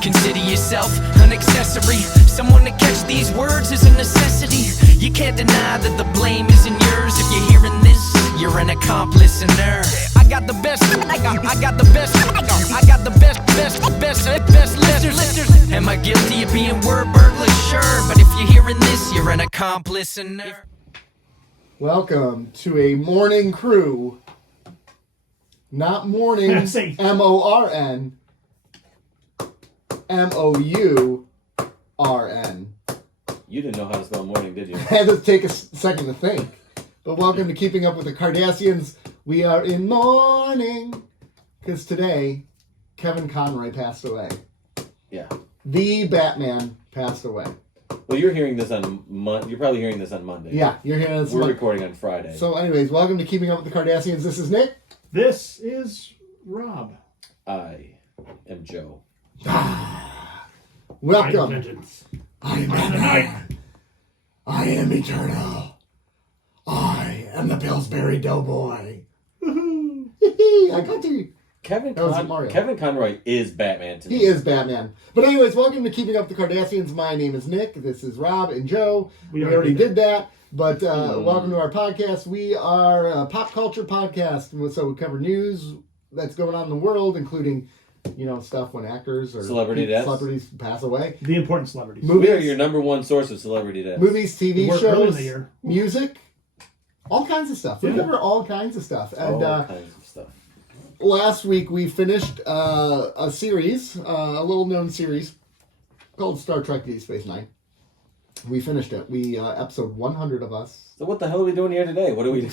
Consider yourself an accessory. Someone to catch these words is a necessity. You can't deny that the blame isn't yours. If you're hearing this, you're an accomplice in her. I got the best, I got the best, I got the best listeners. Am I guilty of being word burglar? Sure, but if you're hearing this, you're an accomplice in her. Welcome to a morning crew. Not morning, M-O-R-N. M-O-U-R-N. You didn't know how to spell morning, did you? I had to take a second to think. But welcome to Keeping Up With The Cardassians. We are in mourning. Because today, Kevin Conroy passed away. Yeah. The Batman passed away. Well, you're hearing this on You're probably hearing this on Monday. Yeah, you're hearing this. We're recording on Friday. So anyways, welcome to Keeping Up With The Cardassians. This is Nick. This is Rob. I am Joe. Welcome. Vengeance. I am Batman. I am eternal. I am the Pillsbury Doughboy. I got to. Kevin Conroy is Batman to me. He is Batman. But anyways, welcome to Keeping Up the Cardassians. My name is Nick. This is Rob and Joe. We already did that. But welcome to our podcast. We are a pop culture podcast. So we cover news that's going on in the world, including, stuff when actors or celebrities pass away. The important celebrities. We are your number one source of celebrity deaths. Movies, TV shows, the year. music, all kinds of stuff. We cover all kinds of stuff. And all kinds of stuff. Last week we finished a series, a little-known series called Star Trek DS9. We finished it. We episode 100 of us. So what the hell are we doing here today? What do we do?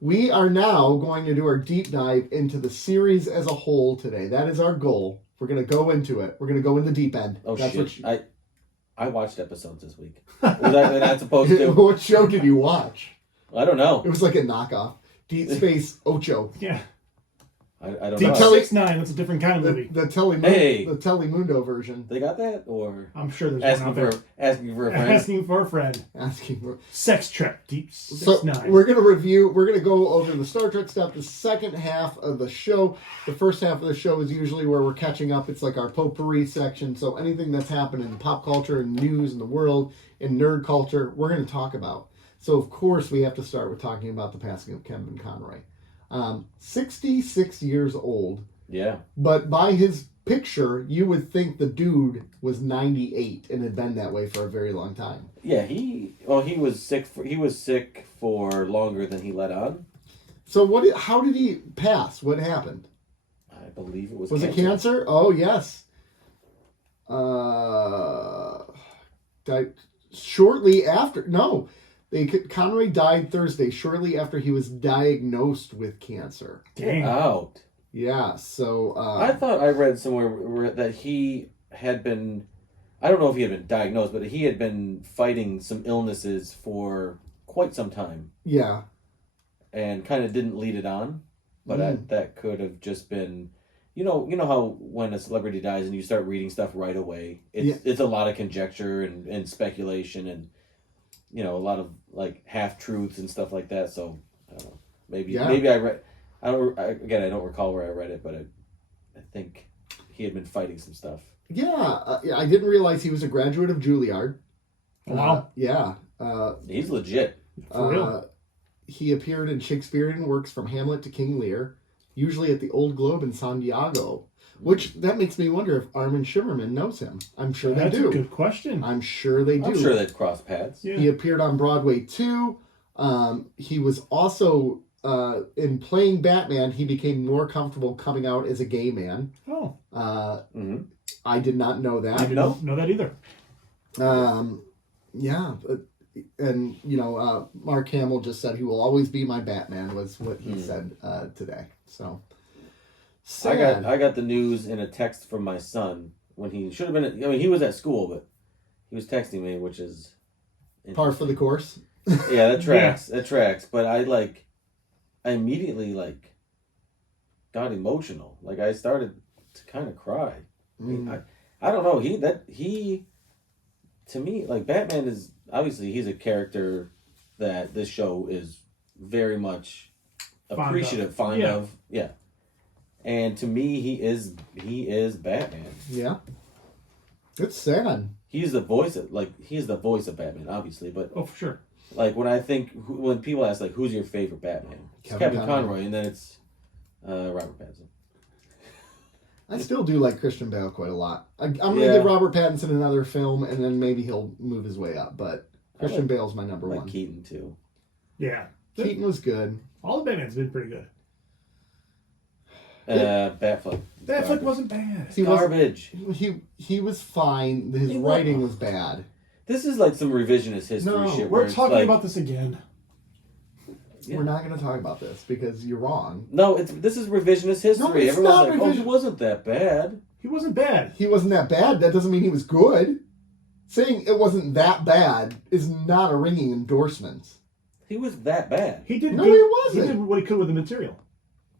We are now going to do our deep dive into the series as a whole today. That is our goal. We're going to go into it. We're going to go in the deep end. Oh, shit. I watched episodes this week. Was I not supposed to? What show did you watch? I don't know. It was like a knockoff. Deep Space Ocho. Yeah. I don't Deep know. DS9, that's a different kind of movie. The Telemundo version. They got that? Or I'm sure there's one out there. Asking for a friend? Asking for Sex Trek, Deep So DS9. we're going to go over the Star Trek stuff, the second half of the show. The first half of the show is usually where we're catching up. It's like our potpourri section. So anything that's happened in pop culture and news in the world and nerd culture, we're going to talk about. So of course we have to start with talking about the passing of Kevin Conroy. 66 years old. Yeah. But by his picture, you would think the dude was 98 and had been that way for a very long time. Yeah, he was sick for longer than he let on. So how did he pass? What happened? I believe it was cancer. Was it cancer? Oh, yes. Died shortly after. No. Conroy died Thursday, shortly after he was diagnosed with cancer. Get out. Yeah, so... I thought I read somewhere that he had been... I don't know if he had been diagnosed, but he had been fighting some illnesses for quite some time. Yeah. And kind of didn't lead it on. But that could have just been... You know how when a celebrity dies and you start reading stuff right away, it's a lot of conjecture and speculation and... a lot of like half truths and stuff like that. So I don't know. Maybe I read. I don't recall where I read it, but I think he had been fighting some stuff. Yeah, I didn't realize he was a graduate of Juilliard. Wow. Yeah. He's legit. For real. He appeared in Shakespearean works from Hamlet to King Lear, usually at the Old Globe in San Diego. Which, that makes me wonder if Armin Shimmerman knows him. I'm sure they do. That's a good question. I'm sure they do. I'm sure they've crossed paths. Yeah. He appeared on Broadway, too. He was also, in playing Batman, he became more comfortable coming out as a gay man. Oh. I did not know that. I didn't know that either. Yeah. And, Mark Hamill just said, he will always be my Batman, was what he said today. So... Sad. I got the news in a text from my son when he should have been. He was at school, but he was texting me, which is par for the course. Yeah, that tracks. That tracks. But I immediately got emotional. I started to kind of cry. I don't know. He to me, Batman is obviously he's a character that this show is very much appreciative, fond of. Yeah. And to me, he is Batman. Yeah. It's sad. He's the voice of Batman, obviously, but Oh, for sure. like when people ask like who's your favorite Batman, it's Kevin Conroy, and then it's Robert Pattinson. I still do like Christian Bale quite a lot. I'm going to give Robert Pattinson another film, and then maybe he'll move his way up. But Christian Bale's my number one. Keaton too. Yeah. Keaton was good. All the Batman's been pretty good. Batfleck. Batfleck wasn't bad. Garbage. He was fine. His writing was bad. This is like some revisionist history shit. We're talking about this again. Yeah. We're not going to talk about this because you're wrong. No, this is revisionist history. No, it's Everyone's not like, oh, he wasn't that bad. He wasn't bad. He wasn't that bad. That doesn't mean he was good. Saying it wasn't that bad is not a ringing endorsement. He was that bad. He did. No, he wasn't. He did what he could with the material.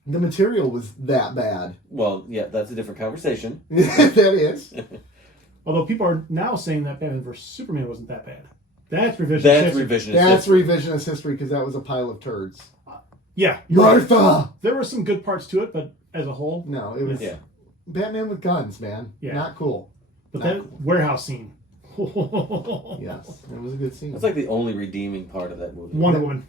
The material was that bad. Well, yeah, that's a different conversation. That is. Although people are now saying that Batman vs Superman wasn't that bad. That's revisionist history. That's revisionist history because that was a pile of turds. Yeah. Martha! There were some good parts to it, but as a whole... No, it was Batman with guns, man. Yeah. Not cool. But that warehouse scene... Yes, it was a good scene. That's like the only redeeming part of that movie. Wonder Woman.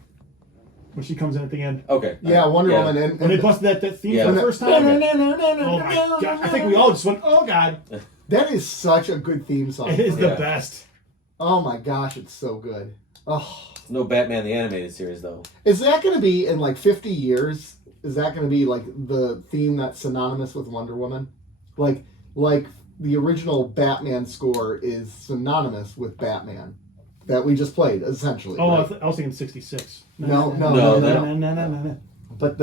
When she comes in at the end. Okay. Yeah, Wonder Woman. And when they busted that theme for the first time. Oh my God. I think we all just went, oh God. That is such a good theme song. It is the best. Oh my gosh, it's so good. Oh. No Batman the Animated Series, though. Is that going to be, in like 50 years, is that going to be like the theme that's synonymous with Wonder Woman? Like the original Batman score is synonymous with Batman that we just played, essentially. Oh, right? I was thinking 66. No. But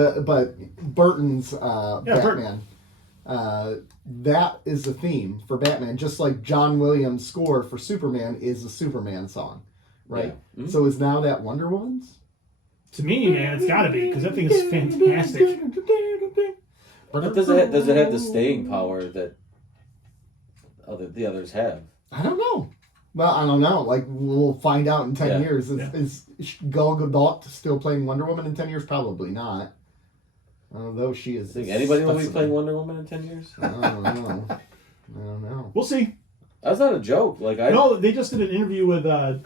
Burton's Batman, that is the theme for Batman, just like John Williams' score for Superman is a Superman song, right? Yeah. Mm-hmm. So is now that Wonder Woman's? To me, man, it's got to be, because that thing is fantastic. But does it have the staying power that the others have? I don't know. Well, I don't know. Like, we'll find out in 10 years. Is Gal Gadot still playing Wonder Woman in 10 years? Probably not. Although she is... Think anybody will be playing Wonder Woman in 10 years? I don't know. We'll see. That's not a joke. No, they just did an interview with 8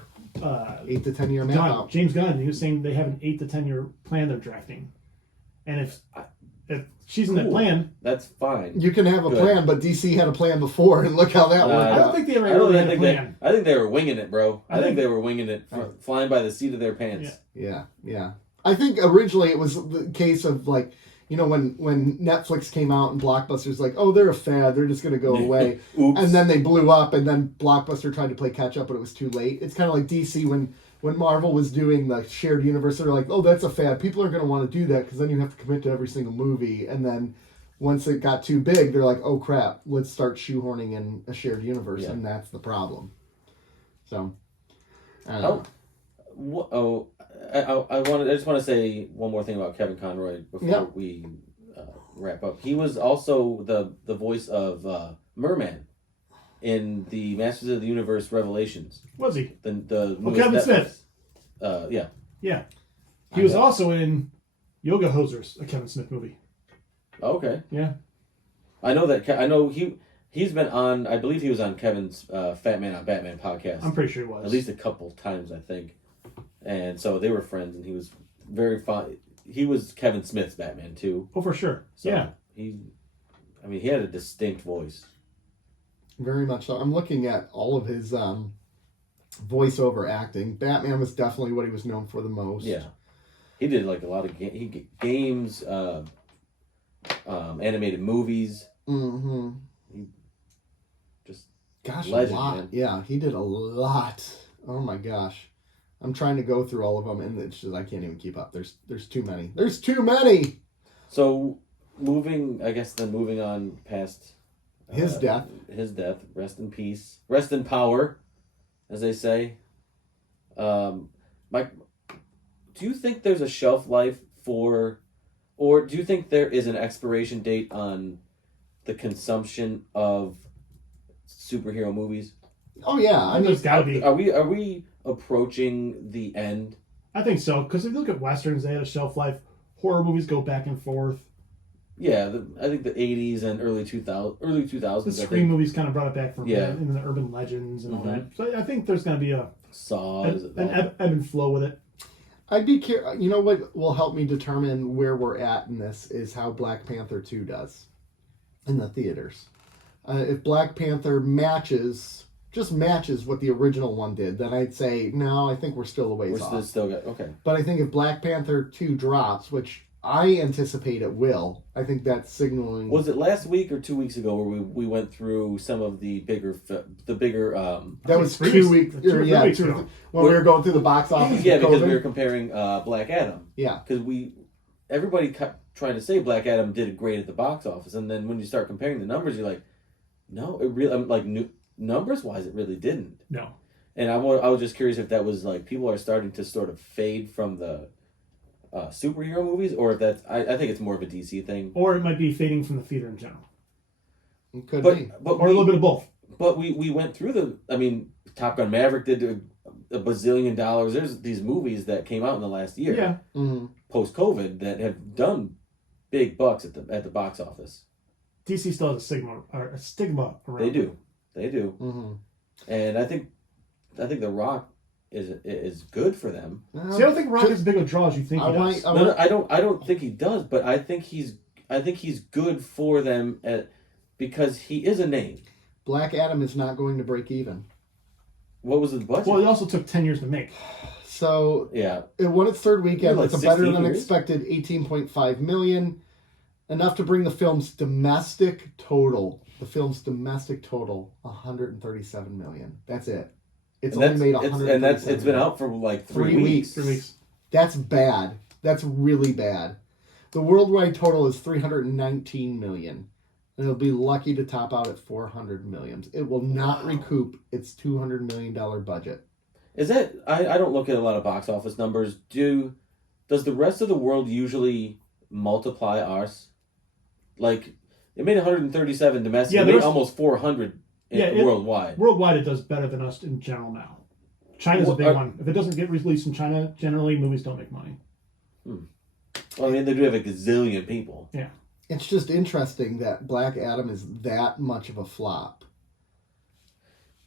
to 10 year map out. James Gunn. He was saying they have an 8 to 10 year plan they're drafting. And if she's in that plan... That's fine. You can have a plan, but DC had a plan before, and look how that worked out. I don't think they ever really had a plan. I think they were winging it, bro. I think they were winging it, flying by the seat of their pants. Yeah. I think originally it was the case of, like, you know, when Netflix came out and Blockbuster's like, oh, they're a fad, they're just going to go away. Oops. And then they blew up, and then Blockbuster tried to play catch up, but it was too late. It's kind of like DC when Marvel was doing the shared universe, they're like, oh, that's a fad. People are going to want to do that because then you have to commit to every single movie. And then once it got too big, they're like, oh, crap, let's start shoehorning in a shared universe. Yeah. And that's the problem. So, I don't know. I just want to say one more thing about Kevin Conroy before we wrap up. He was also the voice of Merman in the Masters of the Universe Revelations. Was he? The Kevin Smith. Yeah. Yeah. He was also in Yoga Hosers, a Kevin Smith movie. Okay. Yeah. I know he's been on. I believe he was on Kevin's Fat Man on Batman podcast. I'm pretty sure he was. At least a couple times, I think. And so they were friends, and he was very fun. He was Kevin Smith's Batman too. Oh, for sure. So yeah. He had a distinct voice. Very much so. I'm looking at all of his voiceover acting. Batman was definitely what he was known for the most. Yeah, he did like a lot of games, animated movies. Mm-hmm. He just legend, a lot. Man. Yeah, he did a lot. Oh my gosh. I'm trying to go through all of them, and it's just I can't even keep up. There's too many. There's too many. So moving on past his death. Rest in peace. Rest in power, as they say. Mike, do you think there's a shelf life or do you think there is an expiration date on the consumption of superhero movies? Oh yeah, I mean, there's got to be. Are we approaching the end? I think so, because if you look at westerns, they had a shelf life. Horror movies go back and forth. Yeah, I think the 80s and early 2000s. The Scream movies kind of brought it back from Yeah. into the urban legends and all that. So I think there's going to be an ebb and flow with it. I'd be curious. You know what will help me determine where we're at in this is how Black Panther 2 does in the theaters. If Black Panther just matches what the original one did, then I'd say, no, I think we're still a ways off. We're still good. Okay. But I think if Black Panther 2 drops, which I anticipate it will, I think that's signaling. Was it last week or 2 weeks ago where we went through some of the bigger that was 2 weeks. weeks ago. When we were going through the box office. Yeah, because COVID. we were comparing Black Adam. Yeah. Because everybody kept trying to say Black Adam did great at the box office, and then when you start comparing the numbers, you're like, no, it really, numbers wise, it really didn't. No. And I was just curious if that was like people are starting to sort of fade from the superhero movies, or if that's I think it's more of a DC thing, Or it might be fading from the theater in general. It could be. Or a little bit of both. But we went through Top Gun Maverick did a bazillion dollars. There's these movies that came out in the last year, Yeah. Mm-hmm. post COVID, that have done big bucks at the box office. DC still has a stigma around. They do. Mm-hmm. And I think The Rock is good for them. See, I don't think Rock is as big a draw as you think he does. No, I don't think he does, but I think he's good for them because he is a name. Black Adam is not going to break even. What was the budget? Well, it also took 10 years to make. So yeah, it won its third weekend. Like It's a better 16 than years? expected $18.5 million, enough to bring the film's domestic total $137 million. That's it. It's only made $137 it's been out for like 3 weeks. 3 weeks. That's bad. That's really bad. The worldwide total is $319 million. And it'll be lucky to top out at $400 million. It will not recoup its $200 million budget. Is that I don't look at a lot of box office numbers. Does the rest of the world usually multiply ours? Like it made 137 domestic. It made almost 400 worldwide. Worldwide, it does better than us in general now. China's a big one. If it doesn't get released in China, generally movies don't make money. Well, I mean, they do have a gazillion people. Yeah. It's just interesting that Black Adam is that much of a flop.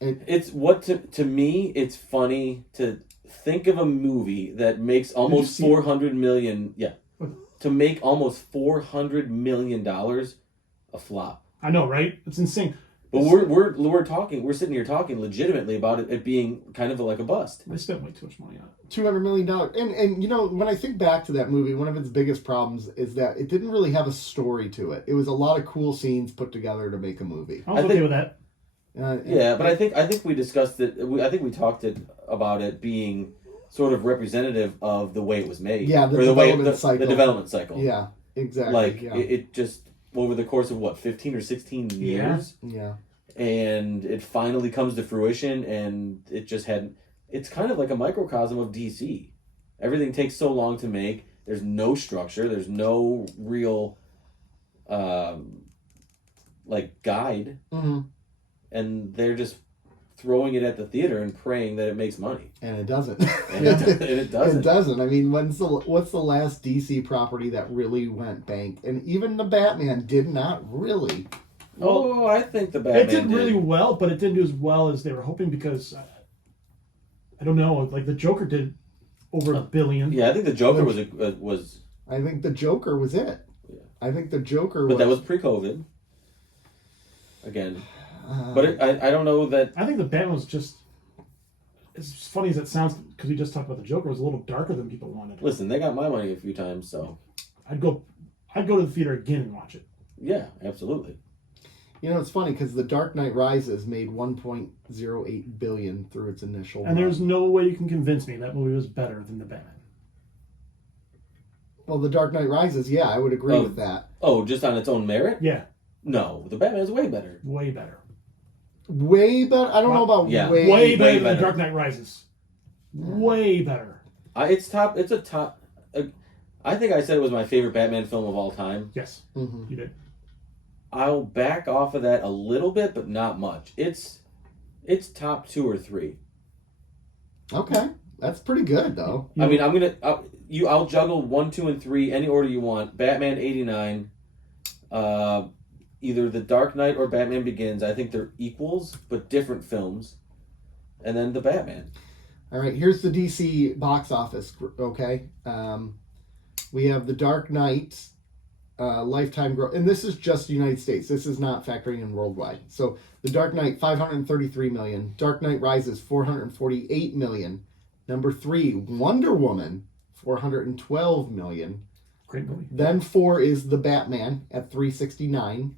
To me, it's funny to think of a movie that makes almost $400 million. Yeah. To make almost $400 million a flop. I know, right? It's insane. But we're sitting here talking legitimately about it being kind of like a bust. They spent way too much money on it. $200 million. And you know, when I think back to that movie, one of its biggest problems is that it didn't really have a story to it. It was a lot of cool scenes put together to make a movie. I was okay with that. But I think we discussed it. I think we talked about it being sort of representative of the way it was made. Yeah, the development cycle. Yeah, exactly. Like yeah. it just over the course of 15 or 16 years. Yeah. And it finally comes to fruition, and it's kind of like a microcosm of DC. Everything takes so long to make. There's no structure. There's no real guide. Mm-hmm. And they're just throwing it at the theater and praying that it makes money. And it doesn't. And it doesn't. It doesn't. I mean, what's the last DC property that really went bank? And even the Batman did not really. Well, I think the Batman it did really well, but it didn't do as well as they were hoping because I don't know. Like the Joker did over $1 billion. Yeah, I think the Joker was. I think the Joker was it. Yeah. I think the Joker. But that was pre-COVID. Again, but I don't know that. I think the Batman was just. As funny as it sounds, because we just talked about the Joker, it was a little darker than people wanted. Listen, they got my money a few times, so. I'd go to the theater again and watch it. Yeah, absolutely. You know, it's funny because The Dark Knight Rises made $1.08 billion through its initial run. There's no way you can convince me that movie was better than the Batman. Well, The Dark Knight Rises, yeah, I would agree with that. Oh, just on its own merit? Yeah. No, the Batman's way better. Way better. Way better? I don't know about way better than The Dark Knight Rises. Yeah. Way better. It's a top. I think I said it was my favorite Batman film of all time. Yes, you did. I'll back off of that a little bit, but not much. It's top 2 or 3. Okay, that's pretty good though. I mean, I'll juggle 1, 2, and 3 any order you want. Batman '89, Either The Dark Knight or Batman Begins. I think they're equals, but different films. And then the Batman. All right, here's the DC box office, okay? We have The Dark Knight, lifetime growth, and this is just the United States. This is not factoring in worldwide. So The Dark Knight, 533 million. Dark Knight Rises, 448 million. Number 3, Wonder Woman, 412 million. Great movie. Then 4 is The Batman at 369.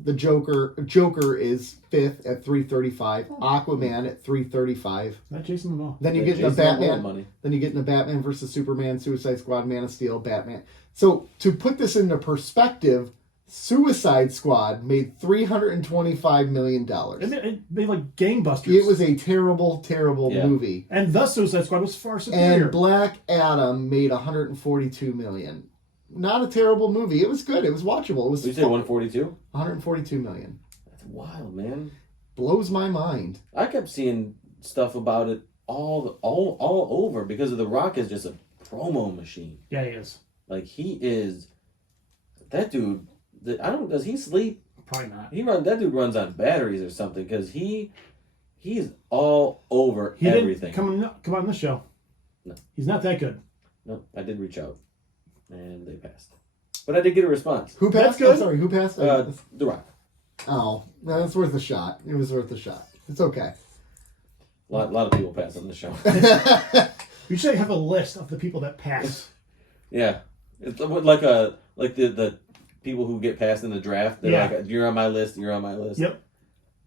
The Joker is 5th at 335. Aquaman at 335. Not Jason Momoa. Then you get into Batman. Then you get into Batman versus Superman, Suicide Squad, Man of Steel, Batman. So to put this into perspective, Suicide Squad made $325 million. It made like gangbusters. It was a terrible, terrible movie. And the Suicide Squad was far superior. And Black Adam made $142 million. Not a terrible movie. It was good. It was watchable. It was. Did you say 142? 142 million. That's wild, man. Blows my mind. I kept seeing stuff about it all over because of The Rock is just a promo machine. Yeah, he is. Like he is. That dude. Does he sleep? Probably not. That dude runs on batteries or something because he's all over everything. Didn't come on this show. No, he's not that good. No, I did reach out. And they passed. But I did get a response. Who passed? Good. I'm sorry, who passed? The Rock. Oh, that's worth a shot. It was worth a shot. It's okay. A lot of people pass on the show. You should have a list of the people that pass. Yeah. It's like the people who get passed in the draft. They're like, you're on my list, you're on my list. Yep.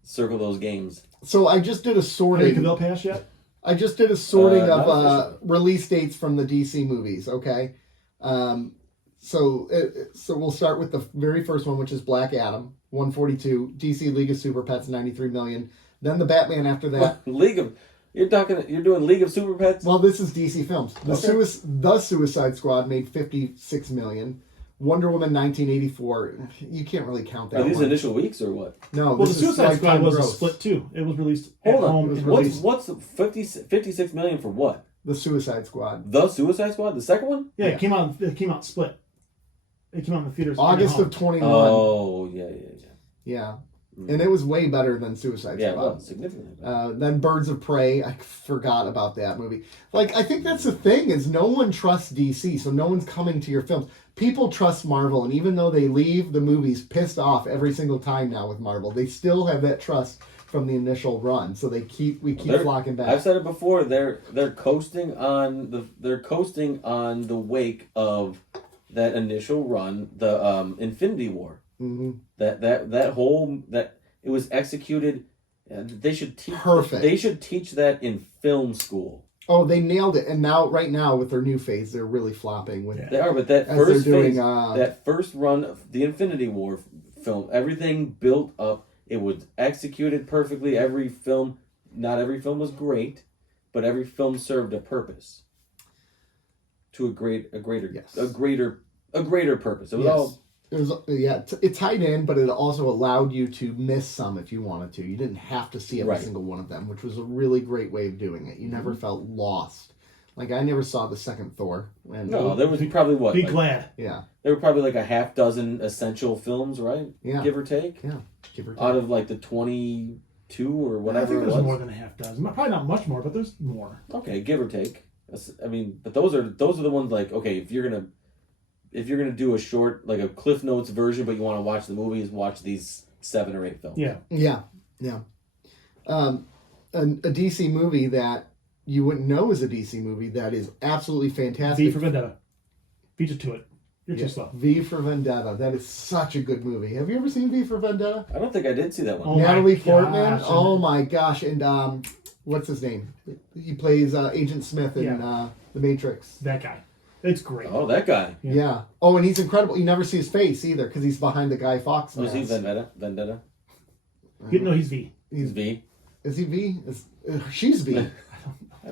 Circle those games. So I just did a sorting. Have they pass yet? I just did a sorting not of release dates from the DC movies, okay? So we'll start with the very first one, which is Black Adam, 142. DC League of Super Pets, 93 million. Then the Batman after that. You're doing League of Super Pets? Well, this is DC Films. The Suicide Squad made 56 million. Wonder Woman 1984. You can't really count that. Are these one. initial weeks or what? No, well, the this is Suicide Squad was gross. a split too. It was released. Hold at on. home. What's 56 million for what? The Suicide Squad. The Suicide Squad? The second one? Yeah, it came out. It came out split. It came out in the theaters. August of 21. Oh, yeah. Yeah. And it was way better than Suicide Squad. Yeah, well, significantly better. Then Birds of Prey, I forgot about that movie. Like, I think that's the thing, is no one trusts DC, so no one's coming to your films. People trust Marvel, and even though they leave the movies pissed off every single time now with Marvel, they still have that trust from the initial run. So we keep flocking back. I've said it before. They're coasting on the wake of that initial run, the Infinity War. Mm-hmm. That it was executed. They should teach. Perfect. They should teach that in film school. Oh, they nailed it. And right now with their new phase, they're really flopping with. They are, but that as first they're doing, phase, that first run of the Infinity War film, everything built up. It was executed perfectly. Every film, not every film was great, but every film served a purpose. To a greater purpose. It was all. It tied in, but it also allowed you to miss some if you wanted to. You didn't have to see every single one of them, which was a really great way of doing it. You never felt lost. Like, I never saw the second Thor. No, there was probably what? Be glad. Yeah. There were probably like a half dozen essential films, right? Yeah. Give or take? Yeah, give or take. Out of like the 22 or whatever I think it there's was. more than a half dozen. Probably not much more, but there's more. Okay, give or take. I mean, but those are the ones like, okay, if you're gonna do a short, like a Cliff Notes version, but you want to watch the movies, watch these 7 or 8 films. Yeah. A DC movie that you wouldn't know is a DC movie that is absolutely fantastic. V for Vendetta. Beat it to it. You're too slow. V for Vendetta. That is such a good movie. Have you ever seen V for Vendetta? I don't think I did see that one. Oh, Natalie my Portman. gosh. Oh my gosh! And what's his name? He plays Agent Smith in The Matrix. That guy. It's great. Oh, that guy. Yeah. Oh, and he's incredible. You never see his face either because he's behind the Guy Fawkes mask. Was he Vendetta? No, he's V. He's V. Is he V? She's V.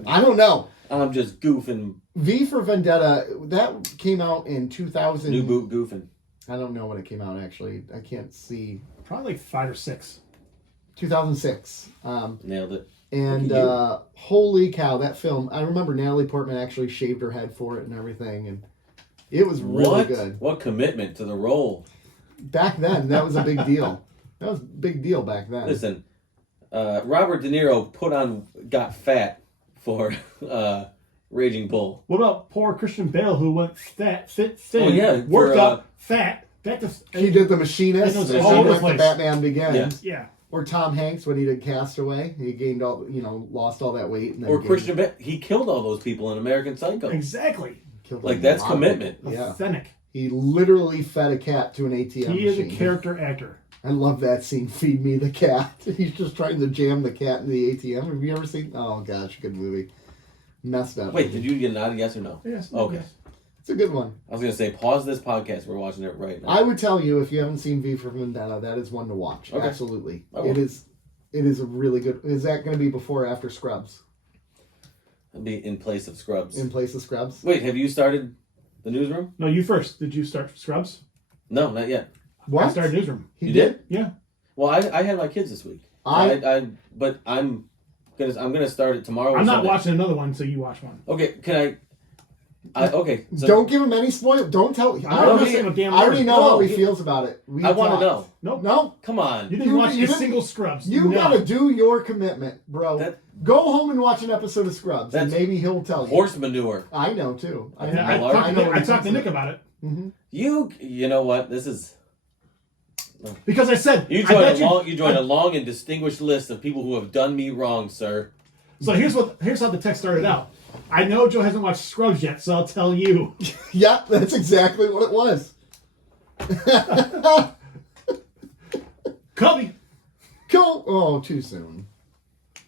I don't know. I'm just goofing. V for Vendetta, that came out in 2000. New boot goofing. I don't know when it came out, actually. I can't see. Probably like 5 or 6. 2006. Nailed it. And holy cow, that film! I remember Natalie Portman actually shaved her head for it and everything, and it was really good. What commitment to the role? Back then, that was a big deal. That was a big deal back then. Listen, Robert De Niro got fat for Raging Bull. What about poor Christian Bale who went thin, Oh, yeah, worked for, up, fat, back to... He did The Machinist, It was and all he over the went to place. Batman Begins. Yeah. Or Tom Hanks when he did Castaway. He gained lost all that weight. And then Or Christian Bale. He killed all those people in American Psycho. Exactly. killed Like, a that's lot of commitment. people. Yeah. Authentic. He literally fed a cat to an ATM He is a machine. character actor. I love that scene, Feed Me the Cat. He's just trying to jam the cat into the ATM. Have you ever seen? Oh, gosh, good movie. Messed up. Wait, did you get a nod, yes or no? Yes. Okay. Yes. It's a good one. I was going to say, pause this podcast. We're watching it right now. I would tell you, if you haven't seen V for Vendetta, that is one to watch. Okay. Absolutely. I will. It is a really good... Is that going to be before or after Scrubs? It'll be in place of Scrubs. In place of Scrubs? Wait, have you started the newsroom? No, you first. Did you start Scrubs? No, not yet. What? I started Newsroom. He did? Yeah. Well, I had my kids this week. But I'm gonna start it tomorrow. I'm not Sunday. watching another one until you watch one. Okay, can I? Okay. So Don't give him any spoil. Don't tell... I'm I not already, saying a damn I already word. know No, how he he- feels about it. We I want to talked. know. Nope. No? Come on. You didn't watch a single Scrubs. You No. gotta do your commitment, bro. Go home and watch an episode of Scrubs, and That's maybe he'll tell you. Horse manure. I know too. I I know what talked to he Nick thinks. about it You know what? This is because I said you joined a long and distinguished list of people who have done me wrong, sir. So here's how the text started out. I know Joe hasn't watched Scrubs yet, so I'll tell you. Yeah, that's exactly what it was. Cubby. Cool. Oh, too soon.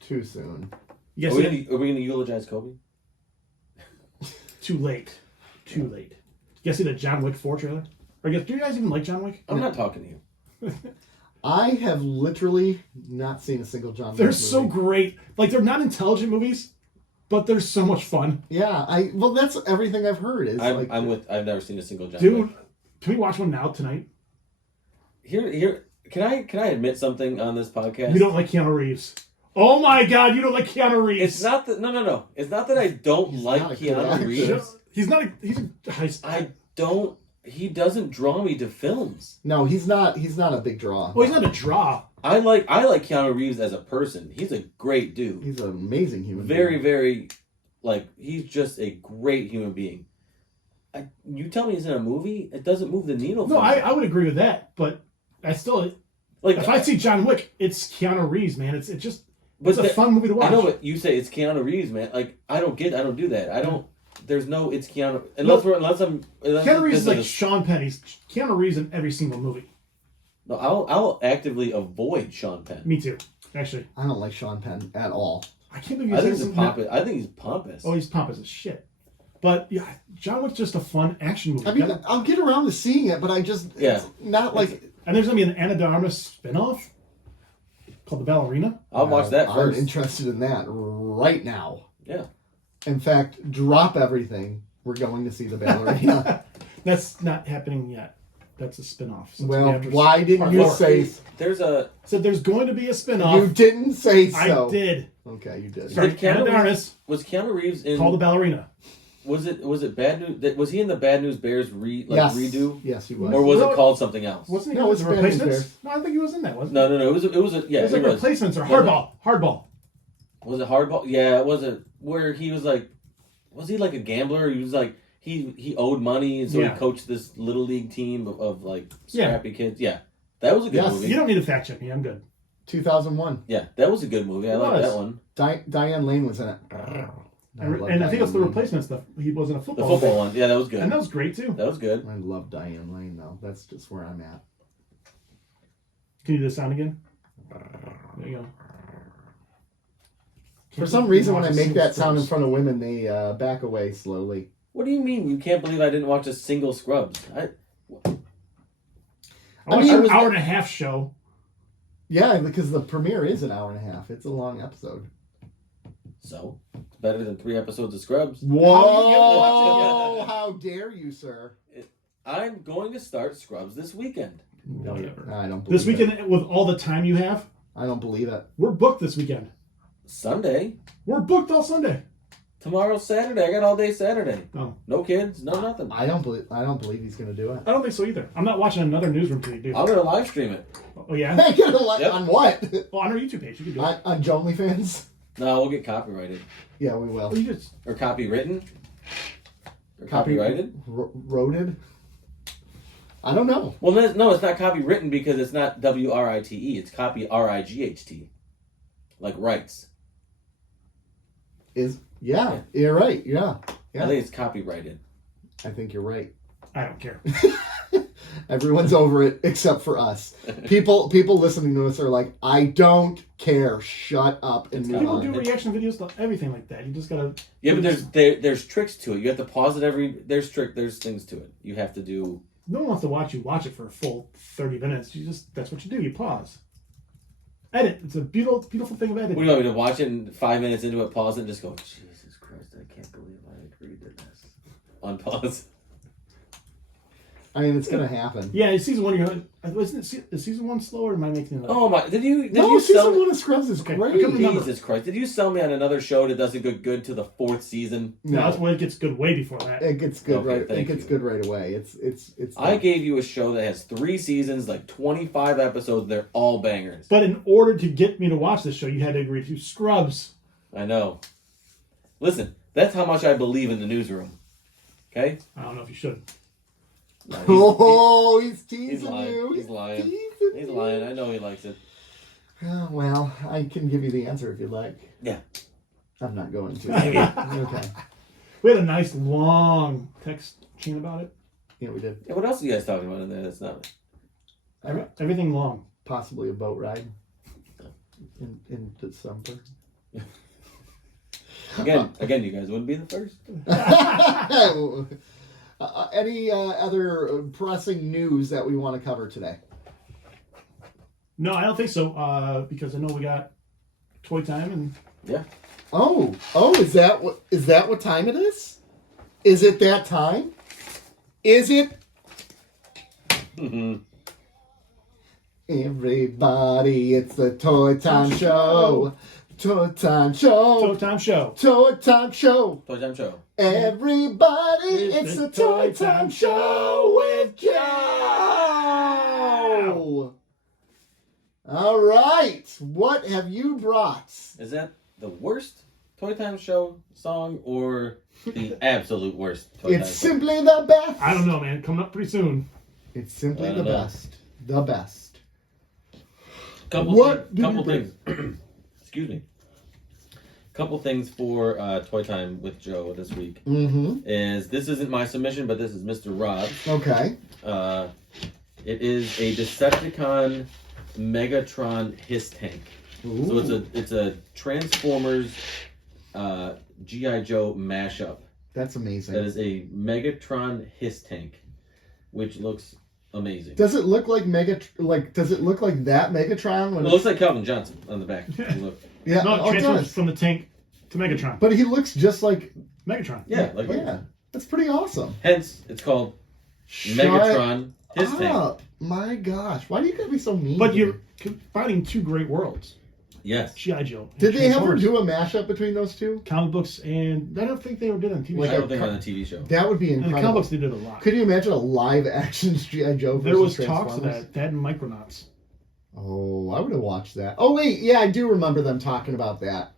Too soon. Yes, Are we gonna eulogize Kobe? too late. Too late. You guys see the John Wick 4 trailer? Or do you guys even like John Wick? I'm not talking to you. I have literally not seen a single John Wick They're movie. so great. Like, they're not intelligent movies, but they're so much fun. Yeah, well, that's everything I've heard. Is I've never seen a single John Dude, Wick. can we watch one now tonight? Here, can I admit something on this podcast? You don't like Keanu Reeves. Oh my God, you don't like Keanu Reeves. It's not that. No. It's not that I don't like not a Keanu good Reeves. actor. He's not. He's. I don't. He doesn't draw me to films. No, he's not. He's not a big draw. Well, he's not a draw. I like Keanu Reeves as a person. He's a great dude. He's an amazing human. Very, being. very, he's just a great human being. You tell me he's in a movie, it doesn't move the needle. No, for me. I would agree with that, but I still if I see John Wick, it's Keanu Reeves, man. It's just it's a fun movie to watch. I know, but you say it's Keanu Reeves, man. Like I don't do that. I don't. There's no. It's Keanu. Keanu Reeves is like Sean Penn. He's Keanu Reeves in every single movie. No, I'll actively avoid Sean Penn. Me too, actually. I don't like Sean Penn at all. I can't believe I think he's he's pompous. I think he's pompous. Oh, he's pompous as shit. But yeah, John Wick's just a fun action movie. I mean, I'll get around to seeing it, but I just it's not like. And there's gonna be an Ana de Armas spinoff called The Ballerina. I'll watch that I'm first. interested in that right now. Yeah. In fact, drop everything. We're going to see the ballerina. That's not happening yet. That's a spinoff. So it's Well, gonna be after why didn't part you four. say? There's a. Said there's going to be a spinoff. You didn't say so. I did. Okay, you did. Sorry, Did Ana de Armas Was Keanu Reeves in? called The Ballerina. Was it Bad News? Was he in the Bad News Bears Yes. redo? Yes, he was. Or was No, it called something else? Wasn't he No, in it's the Bad News replacements? Bears. No, I think he was in that, wasn't No. It was yeah. it was like replacements or hardball. Hardball. Was it Hardball? Yeah, it wasn't. Where he was like, was he like a gambler? He was like he owed money, and so Yeah. he coached this little league team of like Yeah. scrappy kids. Yeah, that was a good Yes. movie. You don't need to fact check me. I'm good. 2001. Yeah, that was a good movie. I It like was. that one. Diane Lane was in it. And I think it's the replacement stuff. He was in a The football. football one. Yeah, that was good. And that was great too. That was good. I love Diane Lane though. That's just where I'm at. Can you do the sound again? There you go. For some reason, when I make that sound in front of women, they back away slowly. What do you mean? You can't believe I didn't watch a single Scrubs? I watched an hour and a half show. Yeah, because the premiere is an hour and a half. It's a long episode. So it's better than 3 episodes of Scrubs. Whoa! How dare you, sir? I'm going to start Scrubs this weekend. No, never. I don't believe This weekend, with all the time you have, I don't believe it. we're booked this weekend. Sunday. We're booked all Sunday. Tomorrow's Saturday. I got all day Saturday. Oh. No kids, no nothing. I don't believe he's gonna do it. I don't think so either. I'm not watching another newsroom TV, dude. I'm gonna live stream it. Oh, yeah? Hey, get a Yep. on what? Well, on our YouTube page, you can do it. On OnlyFans? No, we'll get copyrighted. Yeah, we will. Well, you just... Or copywritten? Or copyrighted? Roaded? I don't know. Well, no, it's not copywritten because it's not WRITE. It's copy RIGHT. Like rights. Yeah, you're right. Yeah. I think it's copyrighted. I think you're right. I don't care. Everyone's over it except for us. People listening to us are like, I don't care. Shut up and move People on. do reaction videos to everything like that. You just gotta... Yeah, but there's tricks to it. You have to pause it there's things to it. You have to do... No one wants to watch you watch it for a full 30 minutes. That's what you do. You pause. Edit. It's a beautiful thing of editing. What do you want me to watch it and 5 minutes into it, pause it, and just go, Jesus Christ, I can't believe I agreed to this. Unpause. I mean, it's gonna happen. Yeah, season 1, you're going... Is season 1 slower or am I making it up? Oh my, did you No, sell season me? 1 of Scrubs is Okay, great. I couldn't remember. Jesus Christ, did you sell me on another show that doesn't get good to the 4th season? No, that's when it gets good way before that. It gets good Okay, right. thank It gets you. good right away. It's. I gave you a show that has 3 seasons, like 25 episodes, they're all bangers. But in order to get me to watch this show, you had to agree to Scrubs. I know. Listen, that's how much I believe in the newsroom. Okay? I don't know if you should. No, he's teasing He's lying. you. He's lying. teasing He's you. lying. I know he likes it. Oh, well, I can give you the answer if you'd like. Yeah. I'm not going to. Okay. We had a nice long text chain about it. Yeah, we did. Yeah, what else are you guys talking about in there that's not... Everything long. Possibly a boat ride in December. Again, you guys wouldn't be the first. Any other pressing news that we want to cover today? No, I don't think so. Because I know we got toy time and Yeah. Oh, is that what time it is? Is it that time? Is it? Mm-hmm. Everybody, it's the Toy Time Show. Toy Time Show. Toy Time Show. Toy Time Show. Toy Time Show. Everybody, It's it's the the Toy Toy Time Time Show with Joe. All right, what have you brought? Is that the worst Toy Time Show song or the absolute worst Toy Time It's Show? simply the best. I don't know, man. Coming up pretty soon. It's simply I the don't know. best. The best. Couple you things. Excuse me. Couple things for Toy Time with Joe this week. Mm-hmm. Is this isn't my submission, but this is Mr. Rob's. Okay. It is a Decepticon Megatron Hiss Tank. Ooh. So it's a Transformers G.I. Joe mashup. That's amazing. That is a Megatron Hiss Tank, which looks amazing. Does it look like Does it look like that Megatron? When It looks like Calvin Johnson on the back. Look. yeah, No, it it transfers does. from the tank to Megatron. But he looks just like. Megatron. Yeah, like Yeah, that's pretty awesome. Hence, it's called Megatron Hiss Shut Tank. up. My gosh, why do you gotta be so mean? But to me? you're combining two great worlds. Yes. G.I. Joe. and Did they ever Transformers. do a mashup between those two? comic books? And I don't think they ever did on TV. Like I a don't think co- on the TV show. That would be in the comic incredible. books, they did a lot. Could you imagine a live action G.I. Joe versus There was Transformers? talks of that. That and Micronauts. Oh, I would have watched that. Oh wait, yeah, I do remember them talking about that.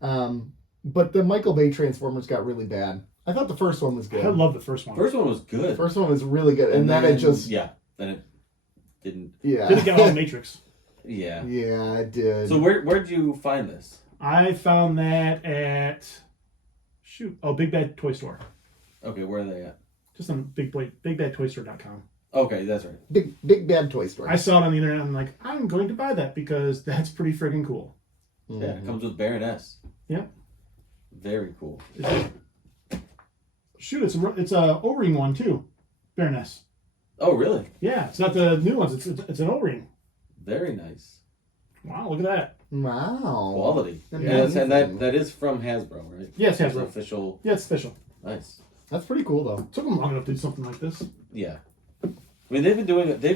But the Michael Bay Transformers got really bad. I thought the first one was good. I love the first one. First one was good. The first one was really good, and then it just then it didn't. Didn't get all the Matrix. Yeah. Yeah, it did. So where'd you find this? I found that at Big Bad Toy Store. Okay, where are they at? Just on bigbadtoystore.com. Okay, that's right. big bad toy store. I saw it on the internet and I'm like, I'm going to buy that because that's pretty freaking cool. Yeah, it comes with Baroness. Yep. Very cool. It's a O-ring one too, Baroness. Oh, really? Yeah, it's not the new ones. It's an O-ring. Very nice. Wow, look at that. Wow. Quality. Amazing. Yes, and that is from Hasbro, right? Yes, It's Hasbro. official. Yeah, it's official. Nice. That's pretty cool though. Took them long enough to do something like this. Yeah. I mean, they've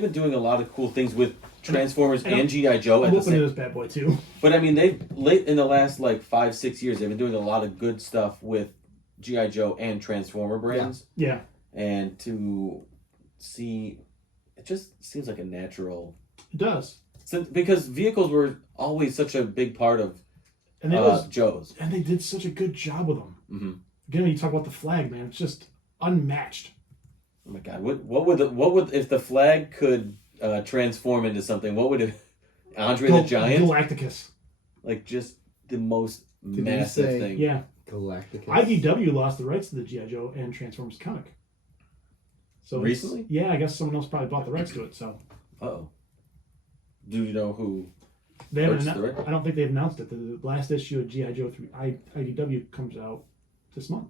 been doing a lot of cool things with Transformers and G.I. Joe I'm at the opening same. this bad boy too. But I mean, they've late in the last like 5-6 years, they've been doing a lot of good stuff with G.I. Joe and Transformer brands. Yeah. And to see, it just seems like a natural. It does. Because vehicles were always such a big part of And it was Joe's. And they did such a good job with them. Mm-hmm. Again, when you talk about the flag, man, it's just unmatched. Oh my God! What would if the flag could transform into something? What would it? Andre the Giant, Galacticus. like just the most Did you massive say- thing. Yeah. Galacticus. IDW lost the rights to the G.I. Joe and Transformers comic. So Recently? Yeah, I guess someone else probably bought the rights to it. So Oh. Do you know who? they haven't. Purchased the rights? I don't think they've announced it. The last issue of G.I. Joe through IDW comes out this month.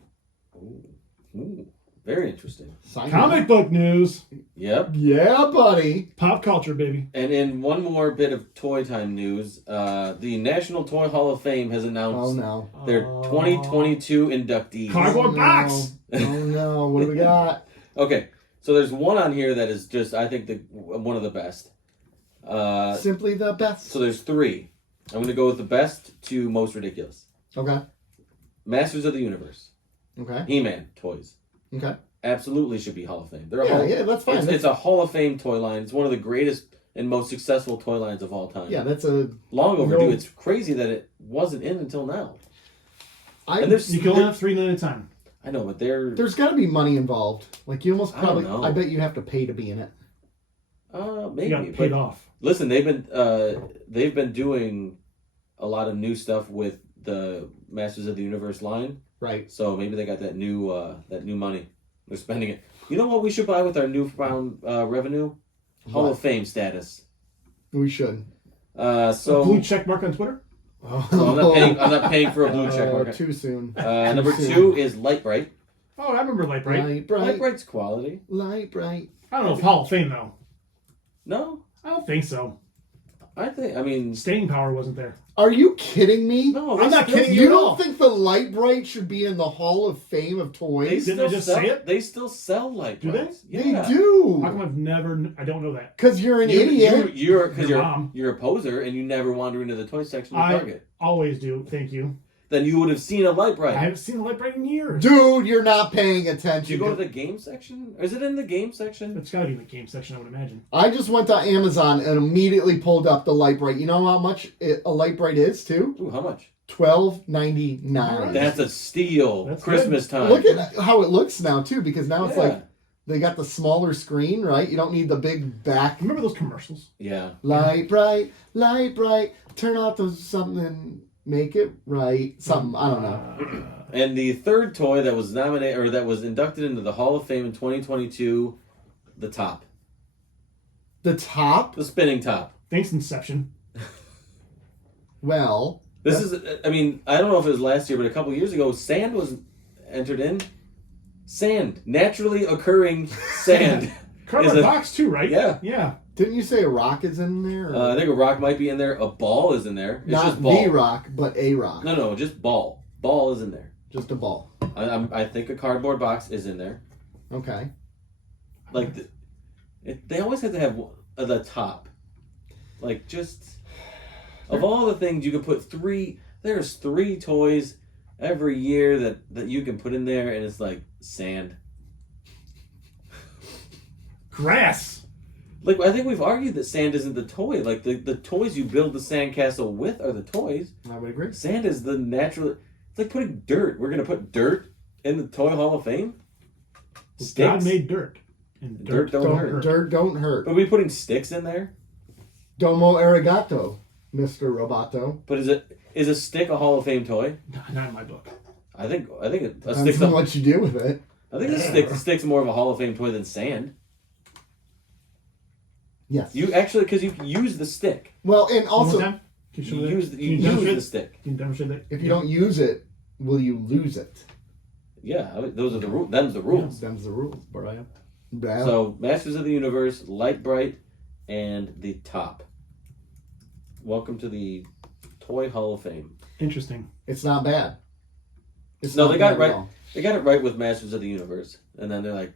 Ooh, very interesting. Sign Comic up. book news, Yep. Yeah, buddy. pop culture, baby. And in one more bit of Toy Time news, the National Toy Hall of Fame has Oh announced no. their 2022 inductees. Cardboard Oh, box. no. Oh no. What do we got? Okay, so there's one on here that is just, I think, one of the best. Simply the best. So there's three. I'm going to go with the best to most ridiculous. Okay. Masters of the Universe. Okay. He-Man toys. Okay. Absolutely should be Hall of Fame. They're a Yeah, Hall, yeah, that's fine. It's a Hall of Fame toy line. It's one of the greatest and most successful toy lines of all time. Yeah, that's a. Long overdue. No. It's crazy that it wasn't in until now. I. You can only have 3 at a time. I know, but they're There's got to be money involved. Like you almost I don't probably. know. I bet you have to pay to be in it. maybe. You got paid But off. listen, they've been doing a lot of new stuff with the Masters of the Universe line. Right. So maybe they got that new money. They're spending it. You know what we should buy with our newfound revenue? Hall What? of Fame status. We should. So Blue check mark on Twitter. Oh. I'm not paying for a blue check mark. Too soon. Number 2 is Light Bright. Oh, I remember Light Bright. Light bright. Light Bright's quality. Light bright. I don't know if Hall of Fame though. No, I don't think so. I mean, Staying power wasn't there. Are you kidding me? no. I'm not kidding You at all. don't think the Light Bright should be in the Hall of Fame of They toys? Didn't I just say it? They still sell Light Do they? Brights. They Yeah. do. How come I've never? I don't know that. Because you're an idiot. You're Your mom. you're a poser and you never wander into the toy section of I Target. always do. Thank you. Then you would have seen a Light Bright. I haven't seen a Light Bright in years. Dude, you're not paying attention. Did you go to the game section? Is it in the game section? It's got to be in the game section, I would imagine. I just went to Amazon and immediately pulled up the Light Bright. You know how much a Light Bright is, too? Ooh, how much? $12.99. That's a steal. That's Christmas time. Look at how it looks now, too, because now it's Yeah. like they got the smaller screen, right? You don't need the big back. Remember those commercials? Yeah. Light bright, turn off the something, make it right. Something, I don't know. And the third toy that was nominated or that was inducted into the Hall of Fame in 2022, the top, The top? the spinning top. Thanks, Inception. Well, This is, I mean, I don't know if it was last year, but a couple years ago, sand was entered in. Sand, naturally occurring sand. Cardboard Is it- box too, right? Yeah. Yeah. didn't you say a rock is in there? or- I think a rock might be in there. A ball is in there. It's Not just ball. the rock, but a rock. No, just ball. Ball is in there. Just a ball. I think a cardboard box is in there. Okay. Like, they always have to have the top. Like, just of all the things you could put there's 3 toys every year that you can put in there, and it's like sand. Grass. Like, I think we've argued that sand isn't the toy. Like, the toys you build the sandcastle with are the toys. I would agree. Sand is the natural. It's like putting dirt. We're gonna put dirt in the Toy Hall of Fame. God Sticks. made dirt. And Dirt don't hurt. Dirt don't hurt. But we putting sticks in there. Domo arigato, Mr. Roboto. But is a stick a Hall of Fame toy? Not in my book. I think a Depends stick's. on what you do with it. I think a stick's more of a Hall of Fame toy than sand. Yes. You actually, because you can use the stick. Well, and One also, more time? Can you show me that? You Can you use demonstrate the it? stick. Can you demonstrate that? if you don't use it, will you lose it? Yeah, those are the rules. Them's the rules. Them's the rules, Brian. So, Masters of the Universe, Light Bright, and the top. Welcome to the Toy Hall of Fame. Interesting. It's not bad. It's No, not they got bad it right. at all. They got it right with Masters of the Universe, and then they're like,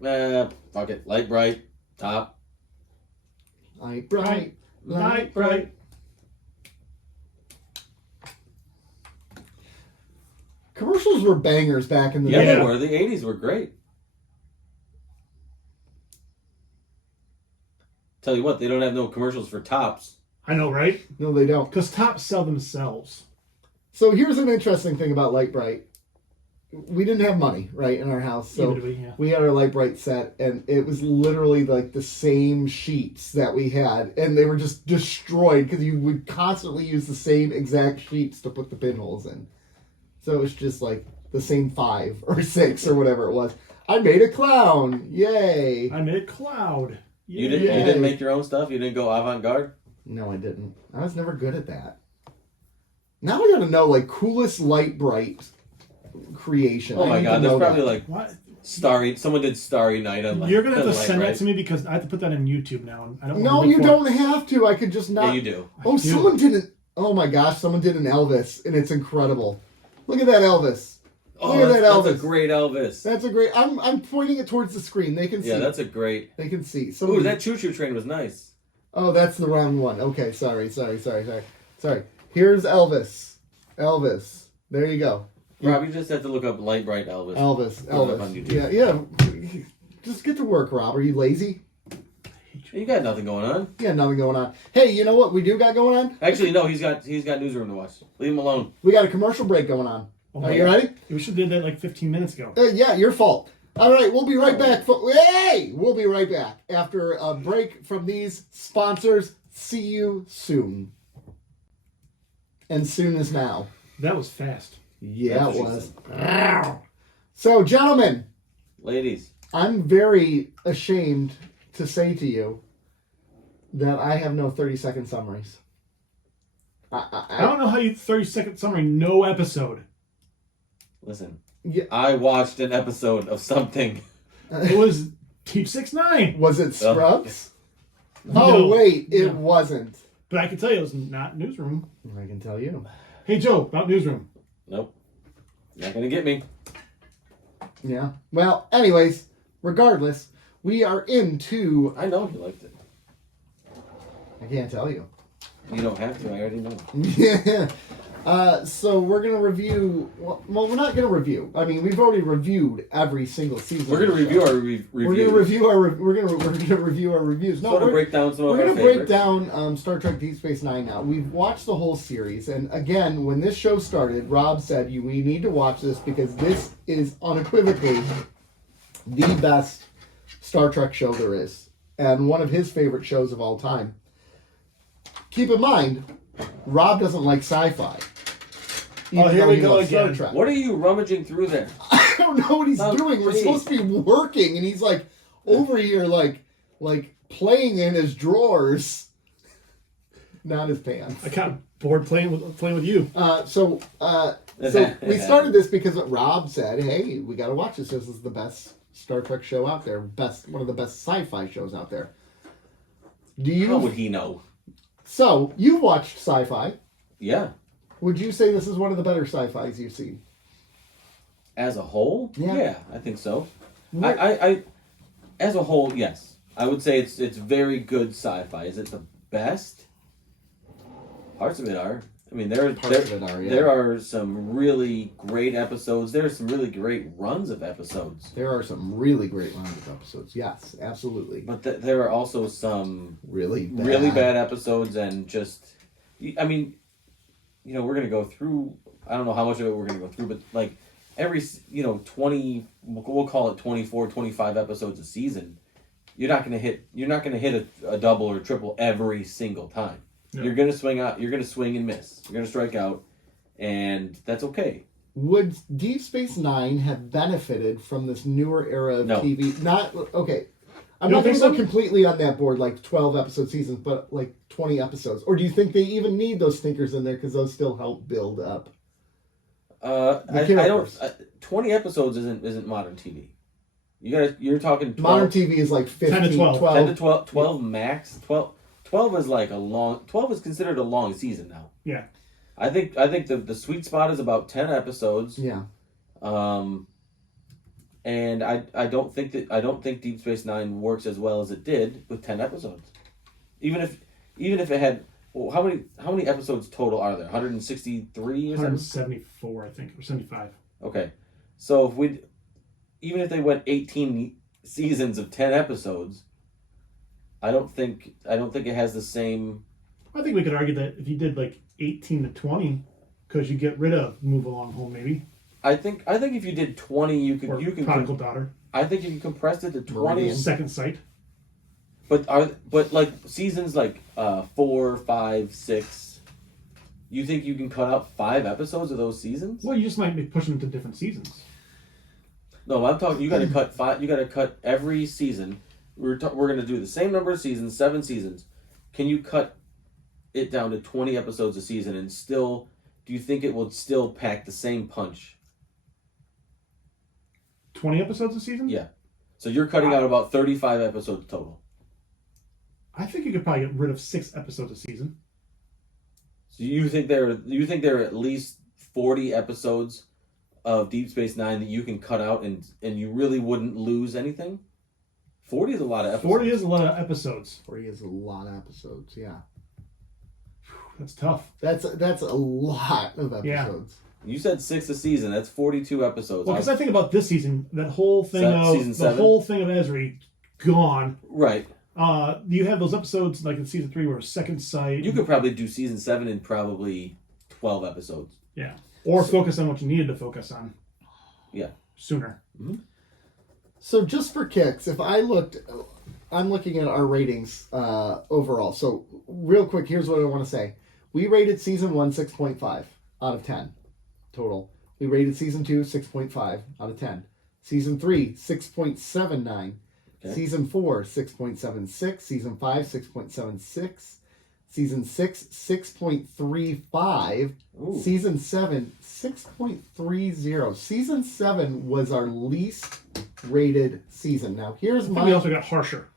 fuck it, Light Bright, top, Light bright, Light bright. Commercials were bangers back in the Yeah, day. they were. The 80s were great. Tell you what, they don't have no commercials for Tops. I know, right? No, they don't. Because Tops sell themselves. So here's an interesting thing about Light Bright. We didn't have money, right, in our house. So Neither did we, yeah. we had our Light Bright set, and it was literally like the same sheets that we had, and they were just destroyed because you would constantly use the same exact sheets to put the pinholes in. So it was just like the same 5 or 6 or whatever it was. I made a clown. Yay. I made a cloud. You didn't make your own stuff? You didn't go avant-garde? No, I didn't. I was never good at that. Now I gotta know, like, coolest Light Bright creation. Oh I my need god, to there's know probably that. like What? Starry. Someone did Starry Night on. You're gonna have to Light send Bright. that to me because I have to put that on YouTube now. And I don't. No, wanna you look for don't have to. I could just not. Yeah, you do. Oh, do. someone did an. Oh my gosh, someone did an Elvis, and it's incredible. Look at that Elvis. Oh, Look at that that's Elvis. a great Elvis. That's a great. I'm pointing it towards the screen. They can see. Yeah, that's a great. They can see. So Ooh, that choo-choo train was nice. Oh, that's the wrong one. Okay, sorry. Here's Elvis. Elvis. There you go. Rob, you just have to look up Light Bright Elvis. Elvis. Put it up on YouTube. Yeah. Just get to work, Rob. Are you lazy? You got nothing going on. Yeah, nothing going on. Hey, you know what we do got going on? Actually, no. He's got Newsroom to watch. Leave him alone. We got a commercial break going on. Are you ready? We should have did that like 15 minutes ago. Yeah, your fault. All right, we'll be right back. Hey, we'll be right back after a break from these sponsors. See you soon. And soon is now. That was fast. Yeah, That's it what she was. So, gentlemen, Ladies. I'm very ashamed to say to you that I have no 30-second summaries. I don't know how you 30-second summary, no episode. Listen. Yeah. I watched an episode of something. It was Deep 6-9. Was it Scrubs? Oh, No. wait, it No. wasn't. But I can tell you it was not Newsroom. I can tell you. Hey, Joe, about Newsroom. Nope. Not gonna get me. Yeah. Well, anyways, regardless, we are into... I know you liked it. I can't tell you. You don't have to. I already know. Yeah. So we're going to review... Well, we're not going to review. I mean, we've already reviewed every single season. We're gonna review our reviews. We're going to review our... We're going to review our reviews. No, Sort of we're break down some of we're our going to break favorites. down Star Trek Deep Space Nine now. We've watched the whole series. And again, when this show started, Rob said, we need to watch this because this is unequivocally the best Star Trek show there is. And one of his favorite shows of all time. Keep in mind, Rob doesn't like sci-fi. Oh, here though we he go loves Star again. Trek. What are you rummaging through there? I don't know what he's Oh, doing. We're please. supposed to be working, and he's like over here, like playing in his drawers, not his pants. I got bored playing with you. So we started this because Rob said, "Hey, we got to watch this. This is the best Star Trek show out there. One of the best sci-fi shows out there." How would he know? So you watched sci-fi. Yeah. Would you say this is one of the better sci-fis you've seen? As a whole? Yeah. I think so. What- I as a whole, yes. I would say it's very good sci-fi. Is it the best? Parts of it are. I mean, there are some really great episodes. There are some really great runs of episodes. There are some really great runs of episodes. Yes, absolutely. But there are also some Really bad episodes, and just, I mean, we're going to go through, I don't know how much of it we're going to go through, but like every, 20, we'll call it 24, 25 episodes a season, you're not going to hit a double or triple every single time. No. You're going to swing out, you're going to swing and miss. You're going to strike out, and that's okay. Would Deep Space Nine have benefited from this newer era of No. TV? Not, okay. I'm You not don't going to think go so? completely on that board, like 12 episode seasons, but like 20 episodes. Or do you think they even need those thinkers in there because those still help build up? I don't. 20 episodes isn't modern TV. You're talking 12, Modern TV is like 15, 10 to 12. 10 to 12 max. 12 is like 12 is considered a long season now. Yeah. I think the sweet spot is about 10 episodes. Yeah. And I don't think Deep Space Nine works as well as it did with 10 episodes. Even if it had, well, how many episodes total are there? 163 or something? 174, I think, or 75. Okay, so even if they went 18 seasons of 10 episodes, I don't think it has the same. I think we could argue that if you did like 18 to 20, because you get rid of Move Along Home, maybe. I think if you did 20, you could Prodigal Daughter. I think if you compressed it to 20, Second Sight. but like seasons like 4, 5, 6, you think you can cut out 5 episodes of those seasons? Well, you just might be pushing them to different seasons. No, I'm talking. You got to cut 5. You got to cut every season. We're going to do the same number of seasons, 7 seasons. Can you cut it down to 20 episodes a season and still? Do you think it will still pack the same punch? 20 episodes a season? Yeah. So you're cutting out about 35 episodes total. I think you could probably get rid of 6 episodes a season. So you think there are at least 40 episodes of Deep Space Nine that you can cut out and you really wouldn't lose anything? 40 is a lot of episodes. 40 is a lot of episodes. 40 is a lot of episodes, yeah. That's tough. That's a lot of episodes. Yeah. You said 6 a season. That's 42 episodes. Well, because I think about this season, that whole thing Season 7? whole thing of Ezri gone. Right. You have those episodes like in season 3 where Second Sight. You could probably do season 7 in probably 12 episodes. Yeah. Or focus on what you needed to focus on. Yeah. Sooner. Mm-hmm. So just for kicks, I'm looking at our ratings overall. So real quick, here's what I want to say. We rated season 1 6.5 out of 10 total. We rated season 2 6.5 out of 10. Season 3 6.79. Okay. Season 4 6.76. Season 5 6.76. Season 6 6.35. Ooh. Season 7 6.30. Season 7 was our least rated season. Now here's We also got harsher.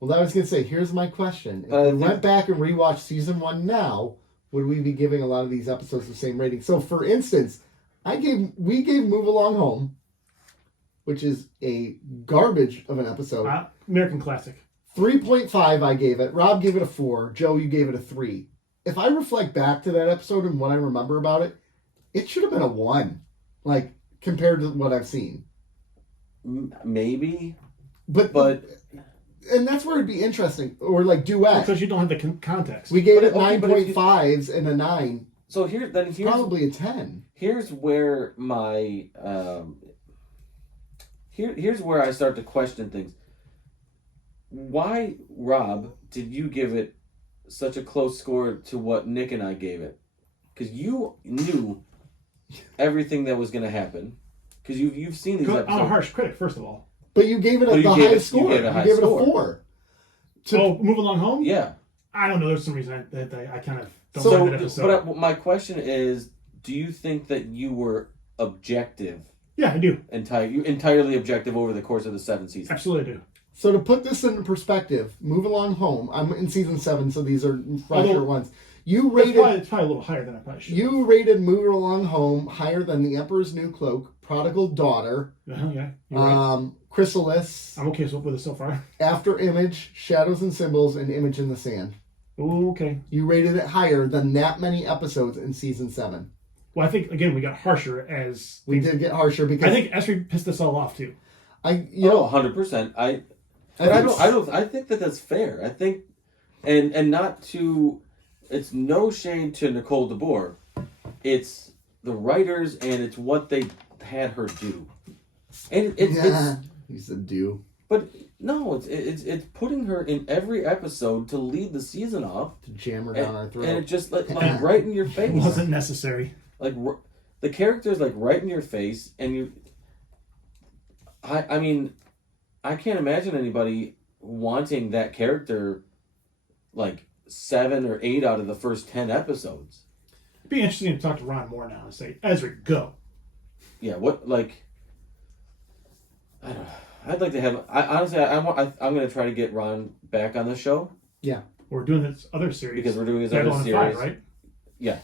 Well, I was going to say, here's my question. If we went back and rewatched season 1 now, would we be giving a lot of these episodes the same rating? So, for instance, we gave Move Along Home, which is a garbage of an episode. American classic. 3.5 I gave it. Rob gave it a 4. Joe, you gave it a 3. If I reflect back to that episode and what I remember about it, it should have been a 1, like, compared to what I've seen. Maybe. But and that's where it'd be interesting. Or like duet. Because you don't have the context. We gave it 9.5s and a 9. So here's probably a 10. Here's where my here's where I start to question things. Why, Rob, did you give it such a close score to what Nick and I gave it? Because you knew everything that was going to happen. Because you've seen these episodes. I'm a harsh critic, first of all. But you gave it the highest score. You gave it a 4. Move Along Home? Yeah. I don't know. There's some reason I kind of don't like that episode. But my question is, do you think that you were objective? Yeah, I do. Entirely objective over the course of the 7 seasons? Absolutely do. So to put this into perspective, Move Along Home, I'm in season 7, so these are fresher ones. It's probably a little higher than I probably should. You rated Move Along Home higher than The Emperor's New Cloak, Prodigal Daughter, yeah, you're right. Chrysalis. I'm okay with it so far. After Image, Shadows and Symbols, and Image in the Sand. Ooh, okay. You rated it higher than that many episodes in season 7. Well, I think again we got harsher as we did get harsher because I think Esri pissed us all off too. 100%. I think that's fair. I think, and not to, it's no shame to Nicole DeBoer. It's the writers and it's what they had her do. And it's you said do. But no, it's putting her in every episode to lead the season off. To jam her down our throat. And it just like right in your face. It wasn't necessary. Like the character's like right in your face, and you. I mean, I can't imagine anybody wanting that character like 7 or 8 out of the first 10 episodes. It'd be interesting to talk to Ron more now and say, Ezra, go. Yeah, what like. I don't know. I'd like to have. I'm going to try to get Ron back on the show. Yeah, we're doing this other series because we're doing this other series, 5, right? Yeah,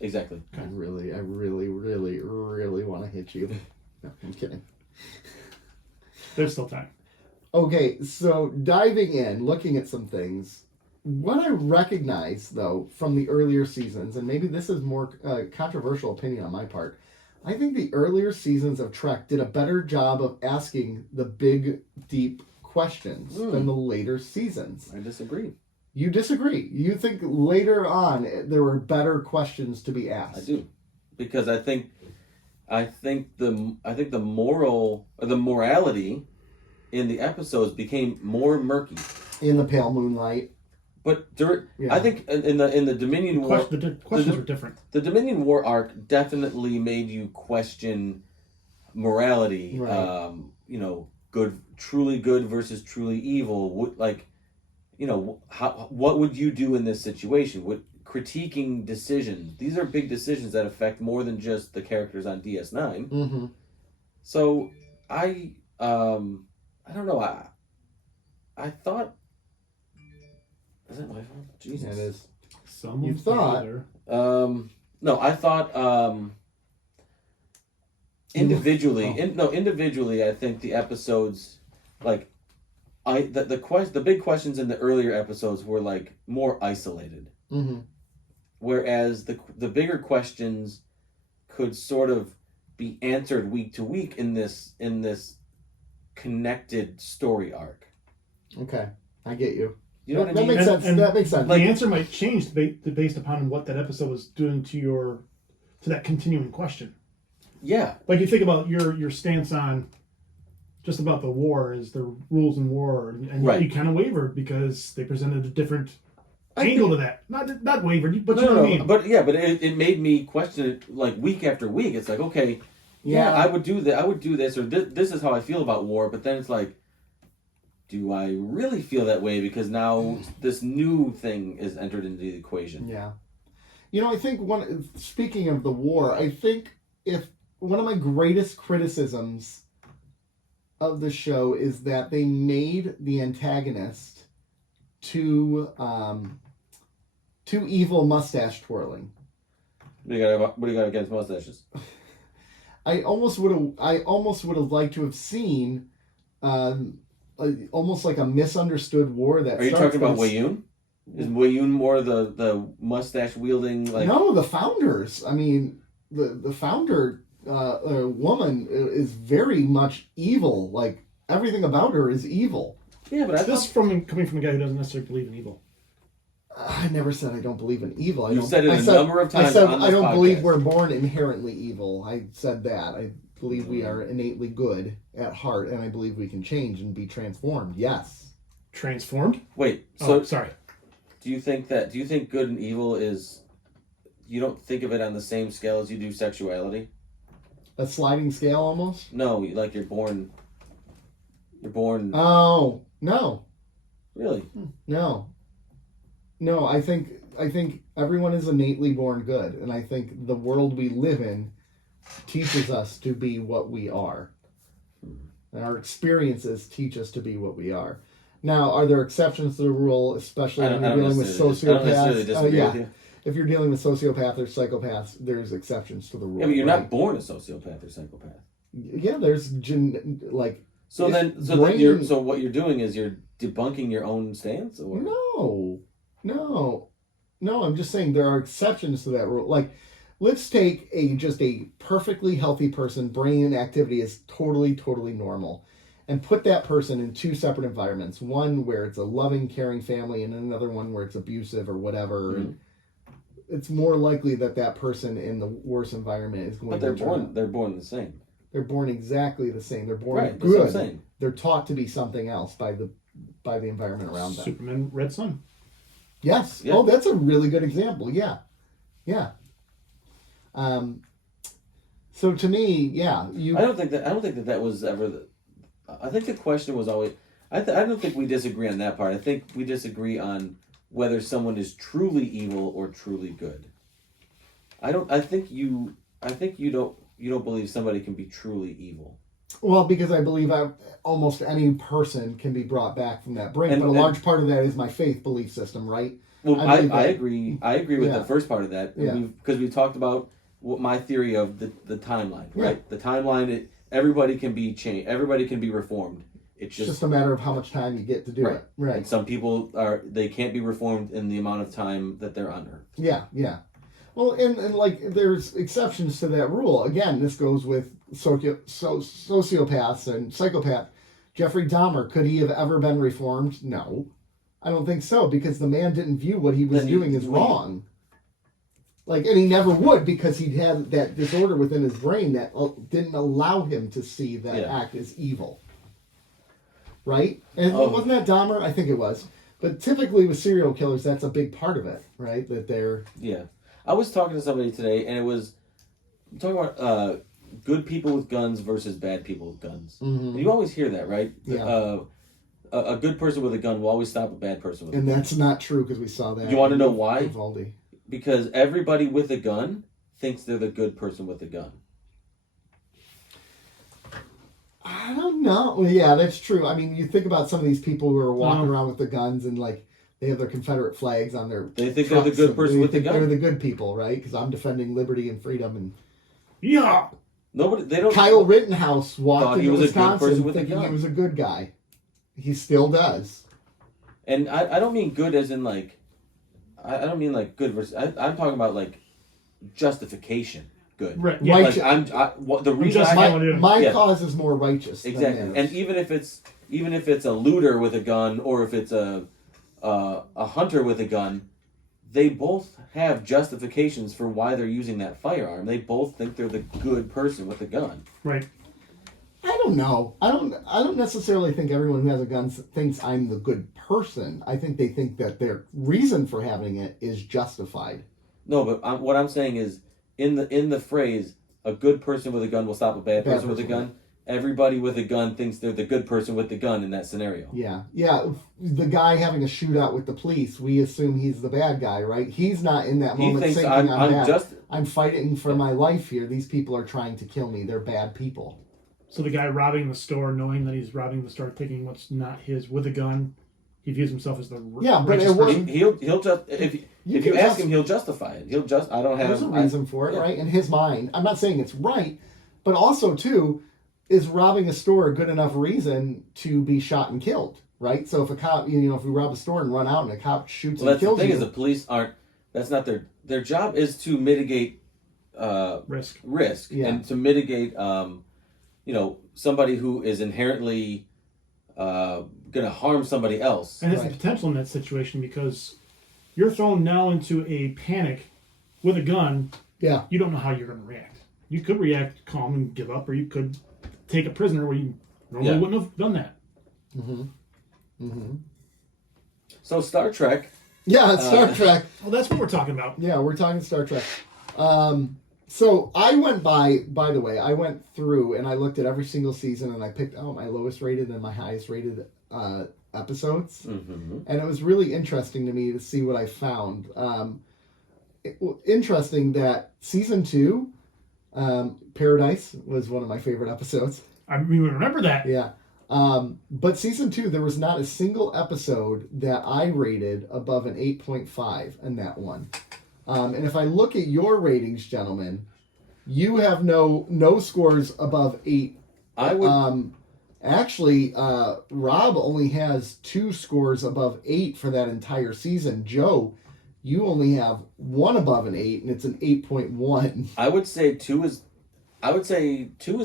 exactly. I really want to hit you. No, I'm kidding. There's still time. Okay, so diving in, looking at some things. what I recognize, though, from the earlier seasons, and maybe this is more controversial opinion on my part, I think the earlier seasons of Trek did a better job of asking the big, deep questions than the later seasons. I disagree. You disagree. You think later on there were better questions to be asked. I do, because I think the morality in the episodes became more murky. In the pale moonlight. But I think in the Dominion War, the questions were different. The Dominion War arc definitely made you question morality. Right. Truly good versus truly evil. What would you do in this situation? Critiquing decisions. These are big decisions that affect more than just the characters on DS9. Mm-hmm. So I don't know. I thought. Is that my phone? Jesus. It is. Someone's You thought. No, I thought individually. Individually, I think the episodes, like, the big questions in the earlier episodes were like more isolated. Mm-hmm. Whereas the bigger questions could sort of be answered week to week in this connected story arc. Okay, I get you. You know what I mean? Makes sense. That makes sense. The answer might change based upon what that episode was doing to that continuing question. Yeah. Like you think about your stance on just about the war is the rules in war, and right. You kind of wavered because they presented a different angle to that. Not wavered, but you know what I mean. But it made me question it like week after week. It's like, okay, yeah, I would do that. I would do this, or this is how I feel about war. But then it's like, do I really feel that way? Because now this new thing is entered into the equation. Yeah. I think speaking of the war, I think if one of my greatest criticisms of the show is that they made the antagonist too evil mustache twirling. What do you got against mustaches? I almost would have liked to have seen almost like a misunderstood war that. Are you talking about Wayun? Is Wayun more the mustache wielding like? No, the founders. I mean, the founder woman is very much evil. Like everything about her is evil. Yeah, but coming from a guy who doesn't necessarily believe in evil. I never said I don't believe in evil. You said it a number of times. I said on this I don't podcast. believe we're born inherently evil. I said that. I believe we are innately good at heart, and I believe we can change and be transformed. Yes. Transformed? Wait. So sorry. Do you think good and evil is? You don't think of it on the same scale as you do sexuality? A sliding scale, almost. No, like you're born. Oh no. Really? No. No, I think everyone is innately born good, and I think the world we live in teaches us to be what we are. And our experiences teach us to be what we are. Now, are there exceptions to the rule, especially when you're dealing with sociopaths? I don't necessarily disagree with you. If you're dealing with sociopaths or psychopaths, there's exceptions to the rule. Yeah, but you're not born a sociopath or psychopath. Yeah, there's So what you're doing is you're debunking your own stance, or No, I'm just saying there are exceptions to that rule. Like, let's take just a perfectly healthy person, brain activity is totally, totally normal, and put that person in two separate environments. One where it's a loving, caring family, and another one where it's abusive or whatever. Mm-hmm. And it's more likely that person in the worst environment is going to they're born the same. They're born exactly the same. They're born right, good. That's what I'm saying. They're taught to be something else by the environment around them. Superman, Red Sun. Yes. Yeah. Oh, that's a really good example. Yeah. Yeah. So to me, yeah, I don't think that was ever I think the question was always I don't think we disagree on that part. I think we disagree on whether someone is truly evil or truly good. I think you don't believe somebody can be truly evil. Well, because I believe almost any person can be brought back from that brink, but a large part of that is my faith belief system, right? Well, I agree. I agree with the first part of that, because we talked about what my theory of the timeline, right? The timeline, everybody can be changed, everybody can be reformed, It's just a matter of how much time you get to do it. Right. And some people they can't be reformed in the amount of time that they're on Earth. Yeah, yeah. Well, and like there's exceptions to that rule. Again, this goes with sociopaths and psychopaths. Jeffrey Dahmer, could he have ever been reformed? No. I don't think so, because the man didn't view what he was doing as wrong. Like, and he never would, because he had that disorder within his brain that didn't allow him to see that act as evil. Right? And wasn't that Dahmer? I think it was. But typically with serial killers, that's a big part of it, right? That they're... Yeah. I was talking to somebody today, and it was talking about good people with guns versus bad people with guns. Mm-hmm. And you always hear that, right? Yeah. A good person with a gun will always stop a bad person with a gun. And that's not true, because we saw that. You want to know why? Vivaldi. Because everybody with a gun thinks they're the good person with a gun. I don't know. Well, yeah, that's true. I mean, you think about some of these people who are walking around with the guns and like they have their Confederate flags on their. They think they're the good person with the gun. They're the good people, right? Because I'm defending liberty and freedom and. Yeah. Nobody. They don't. Kyle Rittenhouse walked into Wisconsin with thinking he was a good guy. He still does. And I don't mean good as in like. I don't mean like good versus. I'm talking about like justification. Good. Right. Yeah. Like the reason my cause is more righteous. Exactly. And even if it's a looter with a gun or if it's a hunter with a gun, they both have justifications for why they're using that firearm. They both think they're the good person with the gun. Right. I don't know. I don't necessarily think everyone who has a gun thinks I'm the good person. I think they think that their reason for having it is justified. No, but what I'm saying is in the phrase "a good person with a gun will stop a bad person with a gun." Everybody with a gun thinks they're the good person with the gun in that scenario. Yeah. The guy having a shootout with the police, we assume he's the bad guy, right? He's not in that moment thinking I'm fighting for my life here. These people are trying to kill me. They're bad people. So the guy robbing the store, knowing that he's robbing the store, taking what's not his with a gun, he views himself as the righteous person. He'll just if you ask him, he'll justify it. There's a reason for it, right? In his mind, I'm not saying it's right, but also too, is robbing a store a good enough reason to be shot and killed, right? So if a cop, if we rob a store and run out and a cop shoots and kills you, that's the thing is the police aren't. That's not their job is to mitigate risk, and to mitigate somebody who is inherently going to harm somebody else. And it's the potential in that situation because you're thrown now into a panic with a gun. Yeah. You don't know how you're going to react. You could react calm and give up, or you could take a prisoner where you normally wouldn't have done that. Mm-hmm. Mm-hmm. So Star Trek. Yeah, it's Star Trek. Well, that's what we're talking about. Yeah, we're talking Star Trek. So I went by the way, I went through and I looked at every single season and I picked out my lowest rated and my highest rated episodes. Mm-hmm. And it was really interesting to me to see what I found. Interesting that season 2, Paradise was one of my favorite episodes. I remember that. Yeah. But season 2, there was not a single episode that I rated above an 8.5 in that one. And if I look at your ratings, gentlemen, you have no scores above 8. I would actually Rob only has 2 scores above 8 for that entire season. Joe, you only have 1 above an 8, and it's an 8.1. I would say 2 is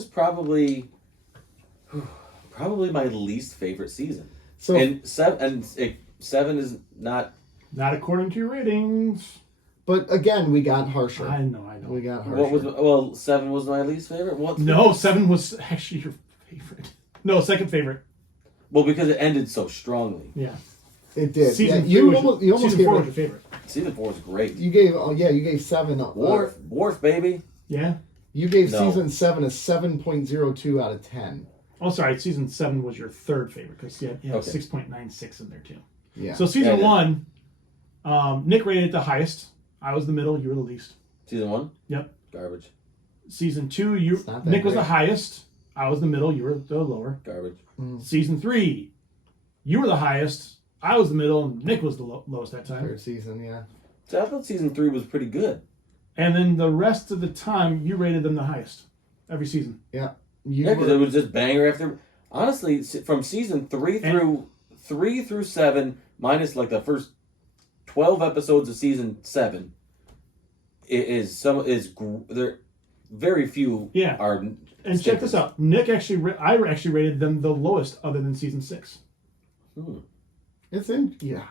probably my least favorite season. So and 7 is not according to your ratings. But again, we got harsher. I know. We got harsher. 7 was my least favorite. No, 7 was actually your favorite. No, second favorite. Well, because it ended so strongly. Yeah, it did. Season 3 you was almost season gave 4 was your favorite. Season 4 was great. You gave 7. Worf, baby. Yeah. You gave season 7 a 7.02 out of 10. Oh, sorry. Season 7 was your third favorite because you had 6.96 in there too. Yeah. So season 1, Nick rated it the highest. I was the middle. You were the least. Season 1? Yep. Garbage. Season 2, Nick was the highest. I was the middle. You were the lower. Garbage. Mm. Season 3, you were the highest. I was the middle, and Nick was the lowest that time. Third season, yeah. So I thought season 3 was pretty good. And then the rest of the time, you rated them the highest every season. Yeah. Because it was just banger after. Honestly, from season 3 through 7, minus like the first 12 episodes of season 7, there very few are. And check this out. Nick actually, I actually rated them the lowest, other than season 6. It's in, yeah.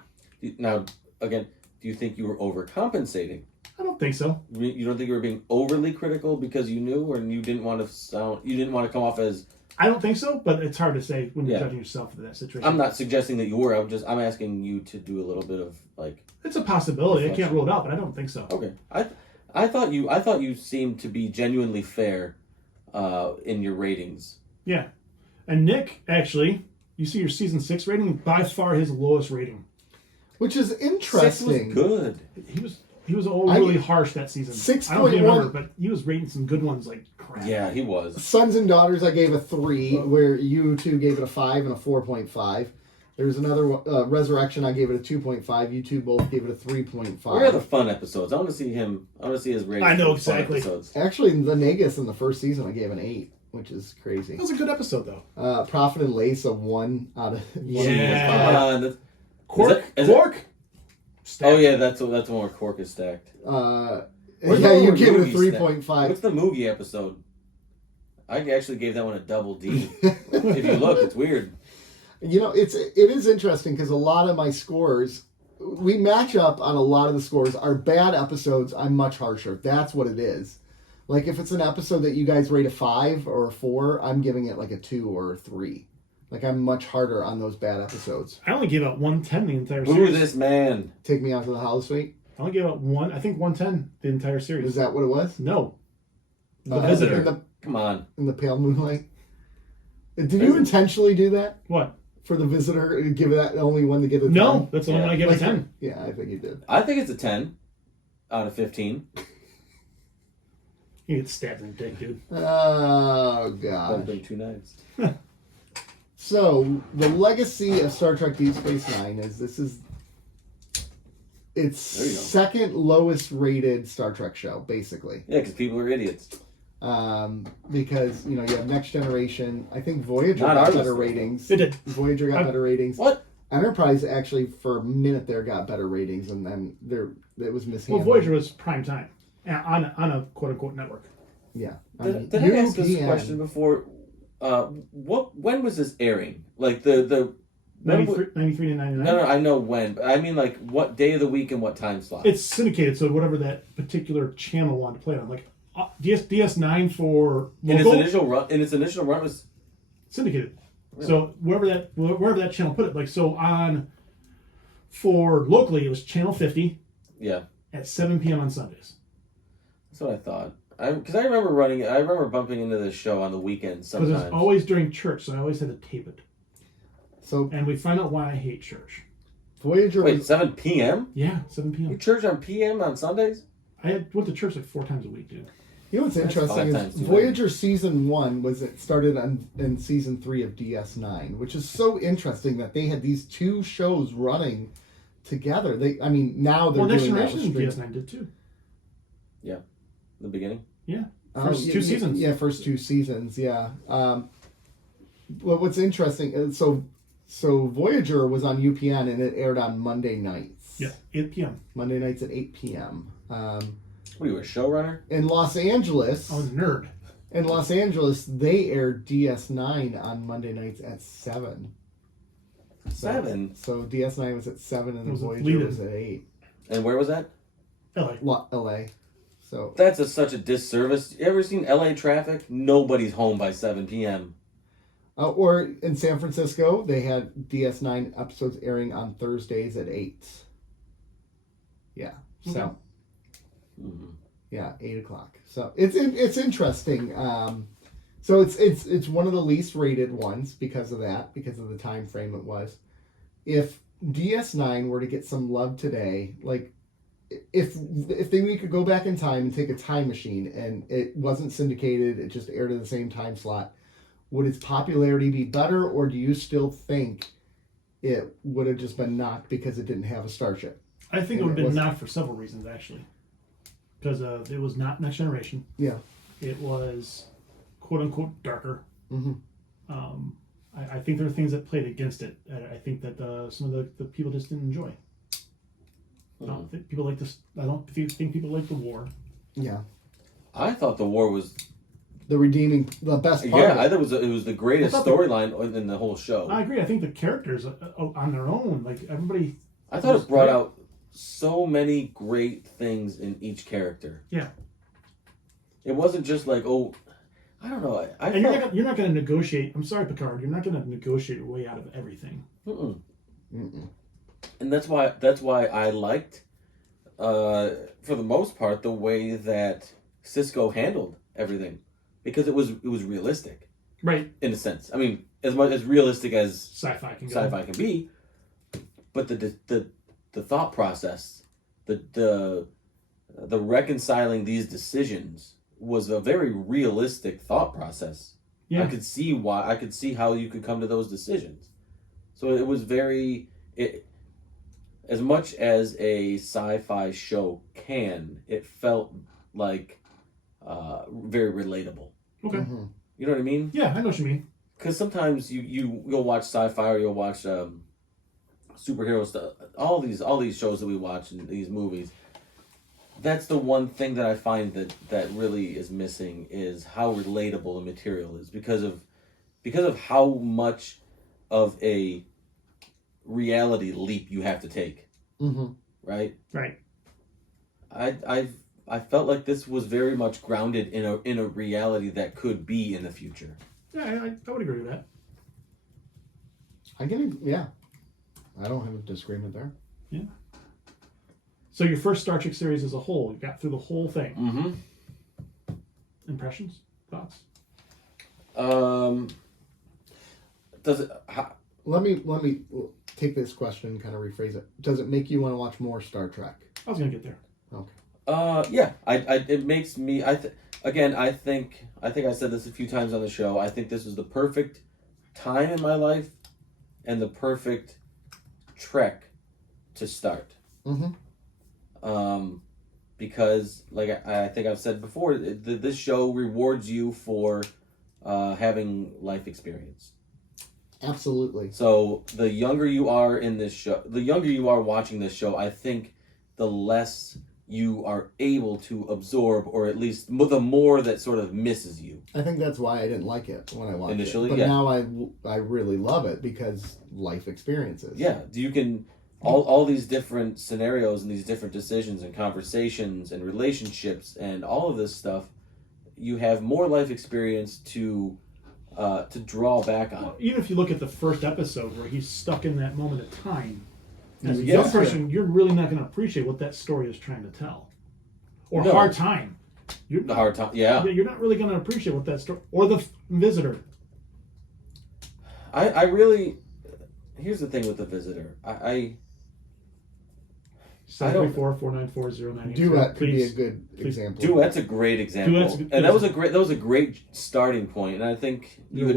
Now, again, do you think you were overcompensating? I don't think so. You don't think you were being overly critical because you knew, or you didn't want to come off as. I don't think so, but it's hard to say when you're judging yourself for that situation. I'm not suggesting that you were. I'm asking you to do a little bit of like. It's a possibility. Reflection. I can't rule it out, but I don't think so. Okay, I thought you seemed to be genuinely fair, in your ratings. Yeah, and Nick actually, you see your season 6 rating, by far his lowest rating, which is interesting. 6 was good. He was really harsh that season. 6.1. I don't remember, but he was rating some good ones like crap. Yeah, he was. Sons and Daughters, I gave a 3, where you two gave it a 5 and a 4.5. There's another Resurrection, I gave it a 2.5. You two both gave it a 3.5. Where are the fun episodes? I want to see his rating. I know exactly. Actually, the Negus in the first season, I gave an 8, which is crazy. That was a good episode, though. Prophet and Lace, a 1 out of 1. Yeah. Quark. Stacked. Oh yeah, that's the one where Quark is stacked. Yeah, you gave it a 3.5. What's the Moogie episode? I actually gave that one a double D. If you look, it's weird. You know, it is interesting because a lot of my scores, we match up on a lot of the scores. Our bad episodes, I'm much harsher. That's what it is. Like if it's an episode that you guys rate a 5 or a 4, I'm giving it like a 2 or a 3. Like, I'm much harder on those bad episodes. I only gave out 110 the entire series. Who this man? Take Me Out to the Holosuite? I only gave out 110 the entire series. Is that what it was? No. The Visitor. Come on. In the Pale Moonlight? Did you intentionally do that? What? For the Visitor? Give that only one to get a 10? No, that's the only one I gave a 10. Yeah, I think you did. I think it's a 10 out of 15. You get stabbed in the dick, dude. Oh, God. Bumping 2 knives. So, the legacy of Star Trek Deep Space Nine is its second lowest rated Star Trek show, basically. Yeah, because people are idiots. Because, you have Next Generation. I think Voyager got better ratings. It did. Voyager got better ratings. What? Enterprise actually, for a minute there, got better ratings, and then it was mishandled. Well, Voyager was prime time on a quote-unquote network. Yeah. Did I ask this question before? When was this airing? Like the 93 to 99? No, I know when, but I mean like what day of the week and what time slot? It's syndicated, so whatever that particular channel wanted to play on, like DS9 for local. In its initial run was syndicated. Really? So wherever that channel put it, like so for locally it was channel 50. Yeah. At 7 p.m. on Sundays. That's what I thought. Because I remember bumping into this show on the weekends sometimes. Because it was always during church, so I always had to tape it. So, and we find out why I hate church. Voyager. Wait, 7 p.m.? Yeah, 7 p.m. You church on p.m. on Sundays? I went to church like 4 times a week, dude. You know what's interesting is Voyager season 1 started in season 3 of DS9, which is so interesting that they had these 2 shows running together. Now they're doing that with DS9 did too. Yeah. The beginning? Yeah. First 2 seasons. Yeah, first 2 seasons, yeah. What's interesting, so Voyager was on UPN and it aired on Monday nights. Yeah, 8 p.m. Monday nights at 8 p.m. What are you, a showrunner? In Los Angeles... I was a nerd. In Los Angeles, they aired DS9 on Monday nights at 7. 7? So DS9 was at 7 and Voyager was at 8. And where was that? LA. So that's such a disservice. You ever seen LA traffic? Nobody's home by 7 p.m. Or in San Francisco, they had DS9 episodes airing on Thursdays at 8. Yeah. So. Mm-hmm. Yeah, 8 o'clock. So it's interesting. So it's one of the least rated ones because of that, because of the time frame it was. If DS9 were to get some love today, like. If we could go back in time and take a time machine and it wasn't syndicated, it just aired at the same time slot, would its popularity be better, or do you still think it would have just been knocked because it didn't have a starship? I think it would have been knocked for several reasons, actually. Because it was not Next Generation. Yeah. It was quote-unquote darker. Mm-hmm. I think there are things that played against it. I think that some of the people just didn't enjoy. I don't think people like this. I don't think people like the war. Yeah. I thought the war was the best part. Yeah, I thought it was the greatest storyline in the whole show. I agree. I think the characters on their own, like everybody. I thought it brought out so many great things in each character. Yeah. It wasn't just like, oh, I don't know. And you're not going to negotiate. I'm sorry, Picard. You're not going to negotiate your way out of everything. And that's why I liked, for the most part, the way that Sisko handled everything, because it was realistic, right? In a sense. I mean, as much as realistic as sci-fi can be, but the thought process, the reconciling these decisions was a very realistic thought process. Yeah. I could see how you could come to those decisions. So it was as much as a sci-fi show can, it felt like very relatable. Okay. Mm-hmm. You know what I mean? Yeah, I know what you mean. Because sometimes you'll watch sci-fi or you'll watch superhero stuff. All these shows that we watch and these movies. That's the one thing that I find that really is missing, is how relatable the material is, because of how much of a reality leap you have to take. Mm-hmm. Right. Right. I felt like this was very much grounded in a reality that could be in the future. Yeah, I would agree with that. Yeah. I don't have a disagreement there. Yeah. So your first Star Trek series as a whole, you got through the whole thing. Mm-hmm. Impressions? Thoughts? Does it... Let me take this question and kind of rephrase it. Does it make you want to watch more Star Trek? I was going to get there. Okay. Yeah. It makes me... I think I said this a few times on the show. I think this was the perfect time in my life and the perfect Trek to start. Mm-hmm. Because, like I think I've said before, this show rewards you for having life experience. Absolutely. So the younger you are in this show, the younger you are watching this show, I think the less you are able to absorb, or at least the more that sort of misses you. I think that's why I didn't like it when I watched initially, it. But now I really love it because life experiences. Yeah, you can... All these different scenarios and these different decisions and conversations and relationships and all of this stuff, you have more life experience to draw back on. Well, even if you look at the first episode where he's stuck in that moment of time, as a young person, you're really not going to appreciate what that story is trying to tell. Or hard time. The hard time, yeah. You're not really going to appreciate what that story... Or the visitor. I really... Here's the thing with the visitor. 734-494-0983. Duet could be a good example. Duet's a great example, and that was a great starting point. And I think you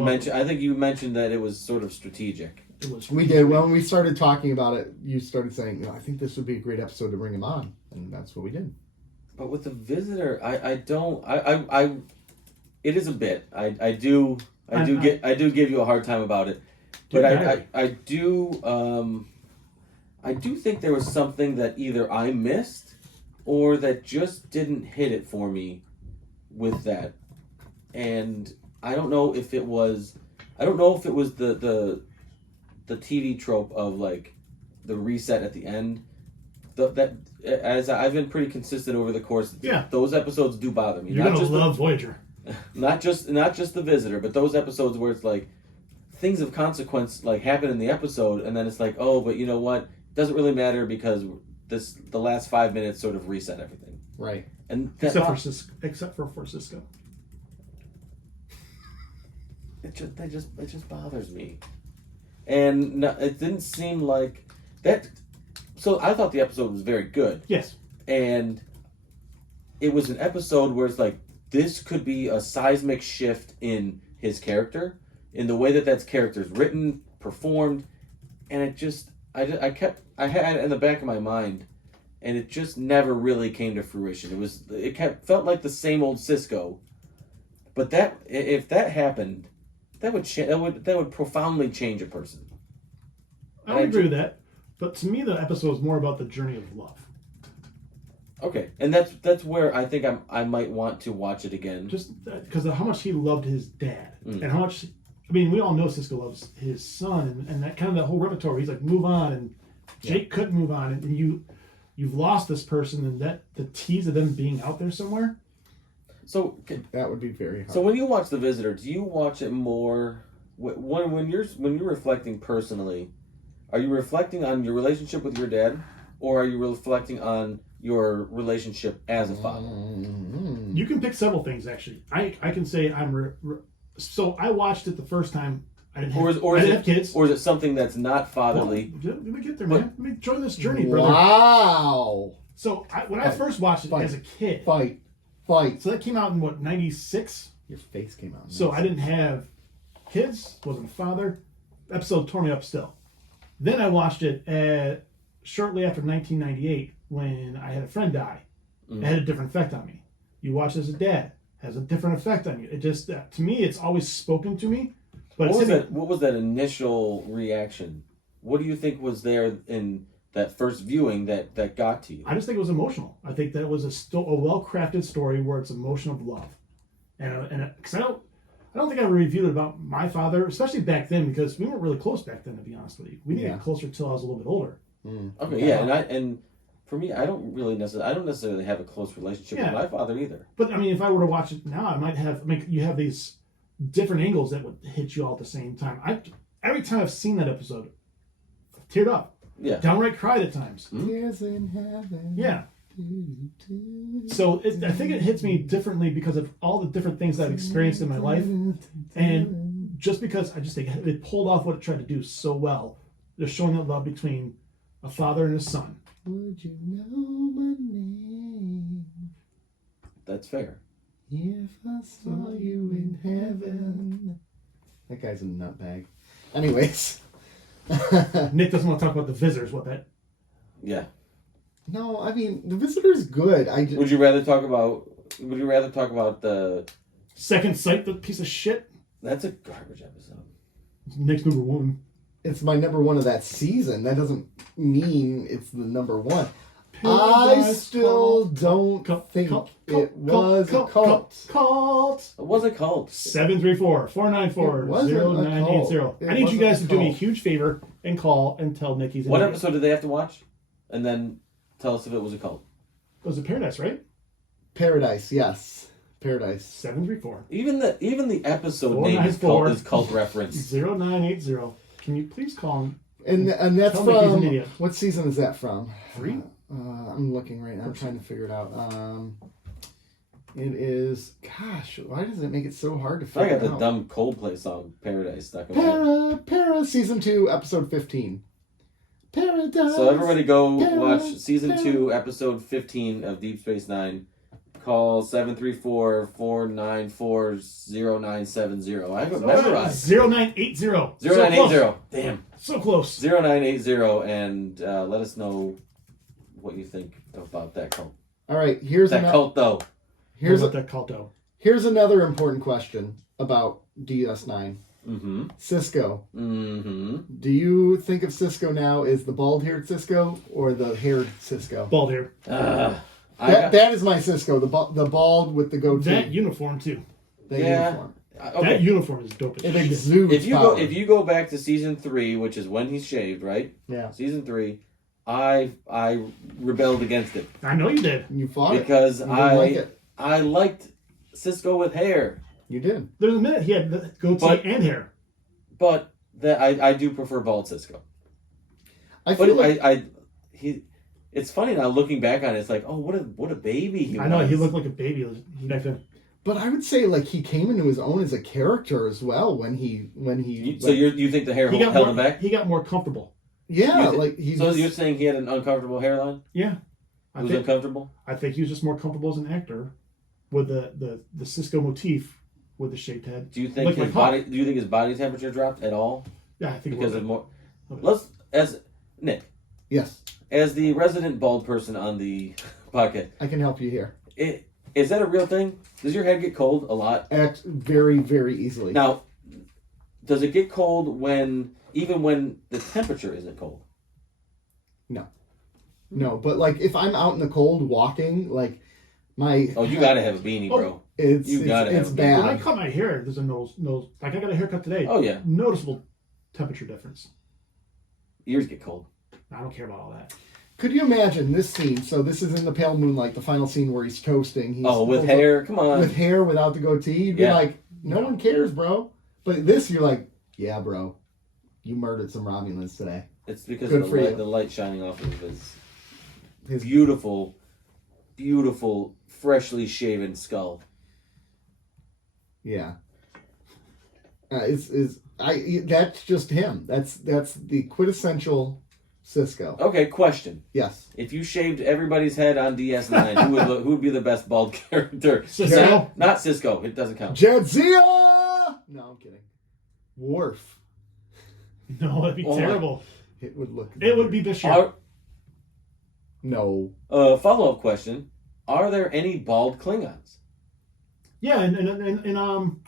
mentioned that it was sort of strategic. We did when we started talking about it. You started saying, I think this would be a great episode to bring him on, and that's what we did. But with the visitor, it is a bit. I do give you a hard time about it, but I do think there was something that either I missed or that just didn't hit it for me with that. And I don't know if it was the TV trope of like the reset at the end. That as I've been pretty consistent over the course. Yeah. Those episodes do bother me. You're gonna love Voyager. Not just the visitor, but those episodes where it's like things of consequence like happen in the episode, and then it's like, oh, but you know what? It doesn't really matter because the last 5 minutes sort of reset everything. Right. And except for Sisko. It just bothers me, and it didn't seem like that. So I thought the episode was very good. Yes. And it was an episode where it's like, this could be a seismic shift in his character, in the way that character is written, performed, and it just, I had it in the back of my mind, and it just never really came to fruition. Felt like the same old Sisko, but if that happened, that would profoundly change a person. I would agree with that. But to me, the episode is more about the journey of love. Okay, and that's where I think I might want to watch it again. Just because of how much he loved his dad, and how much. I mean, we all know Sisko loves his son, and that kind of the whole repertoire. He's like, move on, and Jake couldn't move on, and you've lost this person, and that the tease of them being out there somewhere. So that would be very hard. So when you watch The Visitor, do you watch it more when you're reflecting personally? Are you reflecting on your relationship with your dad, or are you reflecting on your relationship as a father? You can pick several things, actually. I can say so I watched it the first time. I didn't have kids. Or is it something that's not fatherly? Well, let me get there, man. Let me join this journey, brother. Wow. So when I first watched it as a kid. Fight. So that came out in, 96? Your face came out. So I didn't have kids, wasn't a father. Episode tore me up still. Then I watched it shortly after 1998 when I had a friend die. It had a different effect on me. You watch it as a dad, has a different effect on you. It just, to me, it's always spoken to me. But what was that initial reaction? What do you think was there in that first viewing that got to you? I just think it was emotional. I think that was a well-crafted story where it's emotion of love. And because I don't think I reviewed it about my father, especially back then, because we weren't really close back then, to be honest with you. We didn't get closer till I was a little bit older. Okay, yeah, and for me, I don't necessarily have a close relationship with my father either. But I mean, if I were to watch it now, you have these different angles that would hit you all at the same time. Every time I've seen that episode, I've teared up. Yeah. Downright cried at times. Tears in heaven. Yeah. So I think it hits me differently because of all the different things that I've experienced in my life. And just because I just think it pulled off what it tried to do so well. They're showing that love between a father and a son. Would you know my name? That's fair. If I saw you in heaven. That guy's a nutbag. Anyways. Nick doesn't want to talk about The Visitors. Yeah. No, I mean, The Visitor's good. Would you rather talk about the Second Sight, the piece of shit? That's a garbage episode. Nick's number one. It's my number one of that season. That doesn't mean it's the number one. I still don't think it was a cult. It was a cult. 734-494-0980. I need you guys to do me a huge favor and call and tell Nick he's in. What episode did they have to watch? And then tell us if it was a cult. It was a Paradise, right? Paradise, yes. Paradise. 734. Even the episode name is cult reference. 0980. Can you please call him? And that's tell from... Nick he's an What season is that from? 3? I'm looking right now. I'm trying to figure it out. It is... Gosh, why does it make it so hard to figure out? I got the dumb Coldplay song, Paradise, stuck in my head. Season 2, episode 15. Paradise. So everybody go watch Season 2, episode 15 of Deep Space Nine. Call 734-494-0970. I have it memorized. 0980. 0980. Damn. So close. 0980, and let us know what you think about that cult. All right, here's that cult, though. Here's that cult, though. Here's another important question about DS9. Mm-hmm. Sisko. Mm-hmm. Do you think of Sisko now as the bald-haired Sisko or the haired Sisko? Bald-haired. That is my Sisko, the bald with the goatee. That uniform, too. Uniform. Okay. That uniform is dope as shit. Exudes if you go back to Season 3, which is when he's shaved, right? Yeah. Season 3, I rebelled against it. I know you did. You fought because it. Because I liked Sisko with hair. You did. There's a minute he had the goatee and hair. But I do prefer bald Sisko. It's funny now looking back on it. It's like, oh, what a baby he was. I know he looked like a baby back then. But I would say like he came into his own as a character as well when he. So you think the hair held him back? He got more comfortable. Yeah, you're saying he had an uncomfortable hairline? Yeah, He was uncomfortable. I think he was just more comfortable as an actor with the Sisko motif with the shaved head. Do you think his body? Do you think his body temperature dropped at all? Yeah, I think because of more. Nick. Yes. As the resident bald person on the podcast, I can help you here. Is that a real thing? Does your head get cold a lot? Very, very easily. Now, Does it get cold even when the temperature isn't cold? No, but like if I'm out in the cold walking, like my Oh, you gotta have a beanie, bro. it's have a bad. When I cut my hair, there's a nose. Like I got a haircut today. Oh yeah, Noticeable temperature difference. ears get cold. I don't care about all that. Could you imagine this scene? So this is in the pale moonlight, the final scene where he's toasting. He's With hair, come on. with hair without the goatee. You'd be like, no one cares, bro. But this, you're like, yeah, bro, you murdered some Romulans today. It's because Good of for you. the light shining off of his beautiful, beautiful, freshly shaven skull. Yeah. That's just him. That's the quintessential Cisco. Okay, question. Yes. If you shaved everybody's head on DS9, who would be the best bald character? Cisco? Not Cisco. It doesn't count. Jadzia! No, I'm kidding. Worf. No, that'd be terrible. It would look. It would be Bishop. No. Follow-up question. Are there any bald Klingons? Yeah, in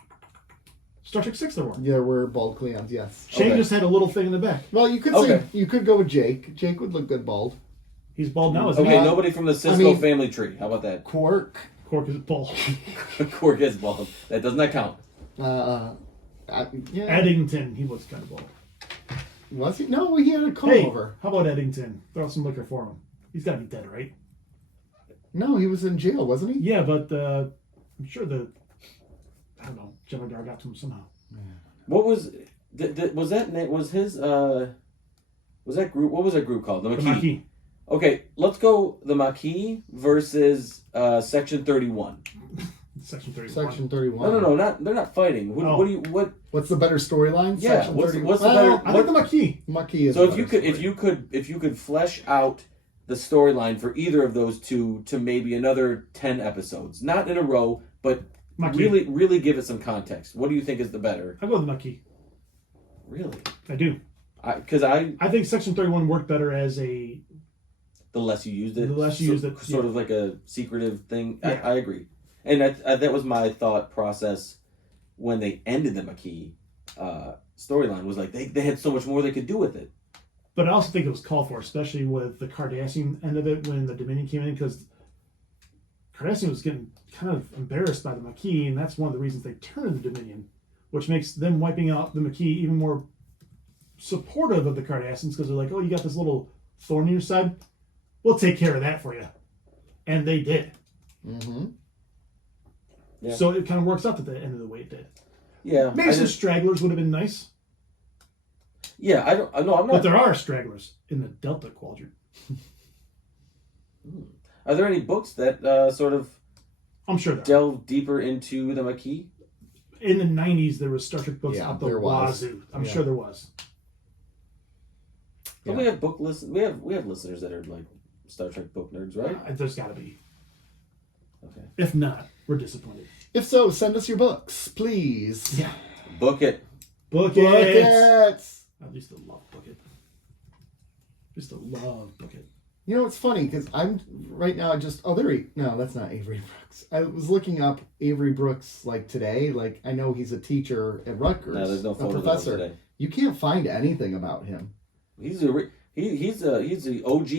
Star Trek 6 there were. Yeah, we're bald Cleons, yes. Shane just had a little thing in the back. Well, you could say you could go with Jake. Jake would look good bald. He's bald now, isn't Okay, he? nobody from the Cisco family tree. How about that? Quark. Quark is bald. Quark is bald. That does not count. Yeah. Eddington, he was kind of bald. Was he? No, he had a comb Hey, over. how about Eddington? Throw some liquor for him. He's got to be dead, right? No, he was in jail, wasn't he? Yeah, but I'm sure I don't know, Jemadar got to him somehow. What was was that name? Was his was that group? What was that group called? The Maquis. Okay, let's go the Maquis versus Section 31. Section 31. Section 31. No, they're not fighting. What's the better storyline? Yeah, Section what's 31. the better? I think the Maquis. Maquis is So the if you could flesh out the storyline for either of those two to maybe another 10 episodes, not in a row, but Maquis. really give it some context. What do you think is the better? I go with the Maquis. Really? I do. Because I think Section 31 worked better as the less you used it, sort sort of like a secretive thing. Yeah. I agree, and that was my thought process when they ended the Maquis storyline. Was like they had so much more they could do with it. But I also think it was called for, especially with the Cardassian end of it when the Dominion came in, because Cardassian was getting kind of embarrassed by the Maquis, and that's one of the reasons they turned the Dominion, which makes them wiping out the Maquis even more supportive of the Cardassians, because they're like, oh, you got this little thorn in your side? We'll take care of that for you. And they did. Mm-hmm. Yeah. So it kind of works out at the end of the way it did. Yeah, Maybe some stragglers would have been nice. Yeah, I'm not. But there are stragglers in the Delta Quadrant. Are there any books that sort of I'm sure there are. delve deeper into the Maquis? In the 90s, there was Star Trek books Yeah, out the there was. wazoo. I'm sure there was. Don't we have book list? We have listeners that are like Star Trek book nerds, right? There's got to be. Okay. If not, we're disappointed. If so, send us your books, please. Yeah. Book it. Book Book it. it. At least I love Book It. Just to love Book It. You know, it's funny because I'm right now. No, that's not Avery Brooks. I was looking up Avery Brooks like today. Like I know he's a teacher at Rutgers. No, there's no a photos of him professor. today. You can't find anything about him. He's the OG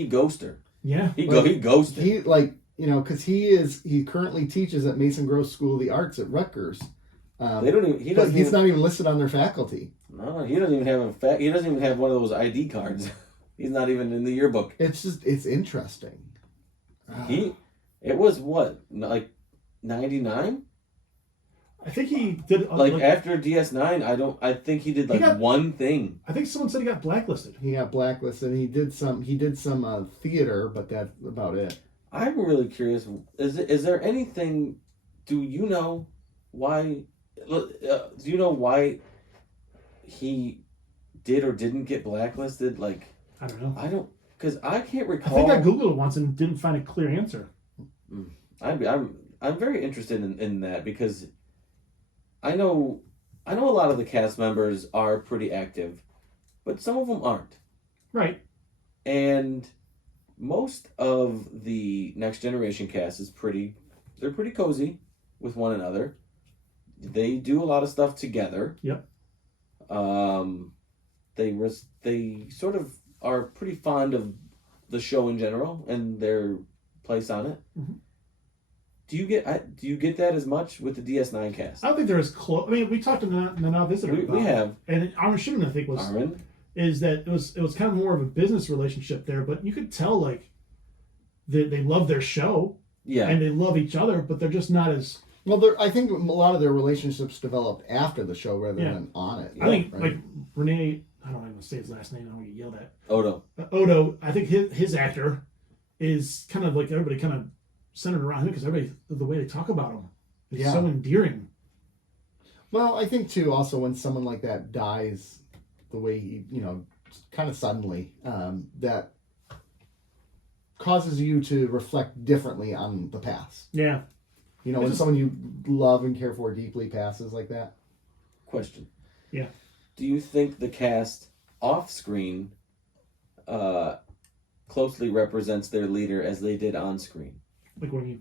ghoster. Yeah. He ghosted. He because he currently teaches at Mason Gross School of the Arts at Rutgers. They don't even. But he's not even listed on their faculty. No, he doesn't even have he doesn't even have one of those ID cards. He's not even in the yearbook. It's interesting. It was what, like 99? I think he did. After DS9, I think he did one thing. I think someone said he got blacklisted. He got blacklisted. And he did some theater, but that's about it. I'm really curious. Is there anything? Do you know why? Do you know why he did or didn't get blacklisted? Like, I don't know. I don't, because I can't recall. I think I googled it once and didn't find a clear answer. I'm very interested in that because I know a lot of the cast members are pretty active, but some of them aren't. Right. And most of the Next Generation cast is pretty cozy with one another. They do a lot of stuff together. Yep. They sort of are pretty fond of the show in general and their place on it. Mm-hmm. Do you get that as much with the DS9 cast? I don't think they're as close. I mean, we talked to the now visitor. We have, and Armin Shimon, I think, is that it was kind of more of a business relationship there, but you could tell like they love their show, and they love each other, but they're just not as well. I think a lot of their relationships developed after the show rather than on it. I think like Renee, I don't even say his last name. I don't get yelled at. Odo. I think his actor is kind of like everybody kind of centered around him because everybody the way they talk about him is so endearing. Well, I think too also when someone like that dies the way he, kind of suddenly, that causes you to reflect differently on the past. Yeah. When someone you love and care for deeply passes like that. Question. Yeah. Do you think the cast off screen closely represents their leader as they did on screen? Like when you...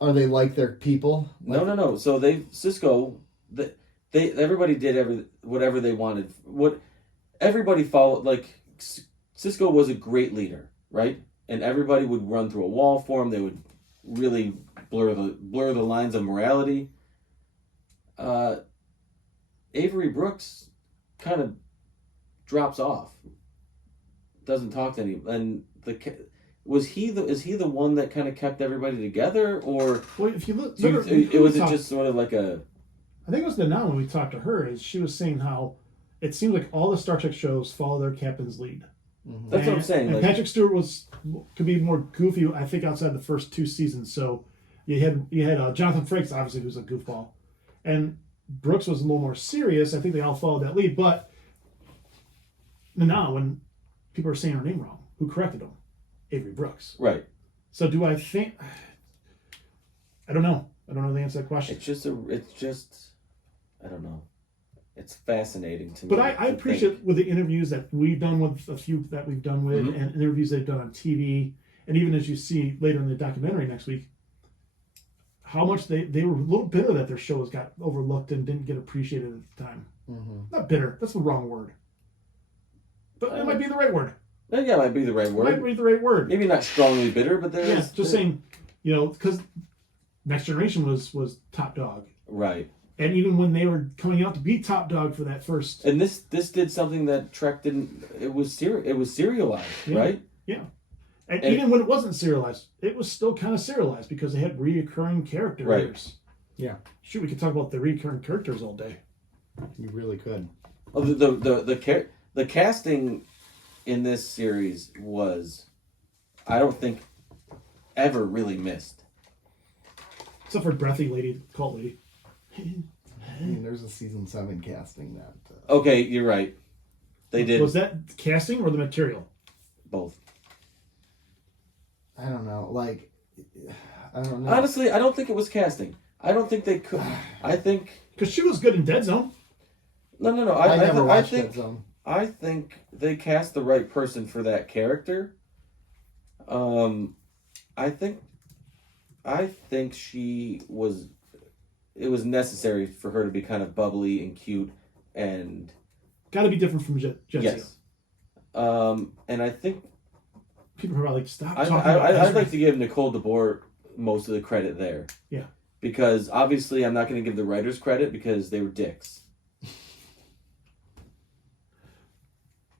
Are they like their people? No. So Sisko, everybody did whatever they wanted. Everybody followed, like, Sisko was a great leader, right? And everybody would run through a wall for him. They would really blur the lines of morality. Avery Brooks kind of drops off. Doesn't talk to anyone. And is he the one that kind of kept everybody together, or if you look, was it just sort of like a? I think it was Nana when we talked to her. Is she was saying how it seems like all the Star Trek shows follow their captain's lead. Mm-hmm. That's what I'm saying. And Patrick Stewart could be more goofy. I think outside the first 2 seasons. So you had Jonathan Frakes, obviously, who's a goofball, and Brooks was a little more serious. I think they all followed that lead. But Nana, when people are saying her name wrong, who corrected them? Avery Brooks. Right. So do I think? I don't know. I don't know the answer to that question. It's just. I don't know. It's fascinating to me. But I appreciate with the interviews that we've done with a few that we've done with, Mm-hmm. and interviews they've done on TV, and even as you see later in the documentary next week, how much they were a little bitter that their shows got overlooked and didn't get appreciated at the time. Mm-hmm. Not bitter. That's the wrong word. But it might be the right word. Yeah, it might be the right word. It might be the right word. Maybe not strongly bitter, but there is. Just saying, because Next Generation was top dog. Right. And even when they were coming out to be top dog for that first, and this did something that Trek didn't. It was serialized, right? Yeah. And even when it wasn't serialized, it was still kind of serialized because they had reoccurring characters. Right. Yeah. Shoot, we could talk about the reoccurring characters all day. You really could. Oh, the casting in this series was, I don't think, ever really missed. Except for breathy lady, cult lady. I mean, there's a season 7 casting that. Okay, you're right. They did. Was that casting or the material? Both. I don't know. Like, I don't know. Honestly, I don't think it was casting. I don't think they could. I think because she was good in Dead Zone. No. I never watched Dead Zone. I think they cast the right person for that character. I think she was. It was necessary for her to be kind of bubbly and cute and. Got to be different from Jessica. Yes. And I think people are probably like, stop talking I'd like to give Nicole DeBoer most of the credit there. Yeah. Because obviously I'm not going to give the writers credit because they were dicks.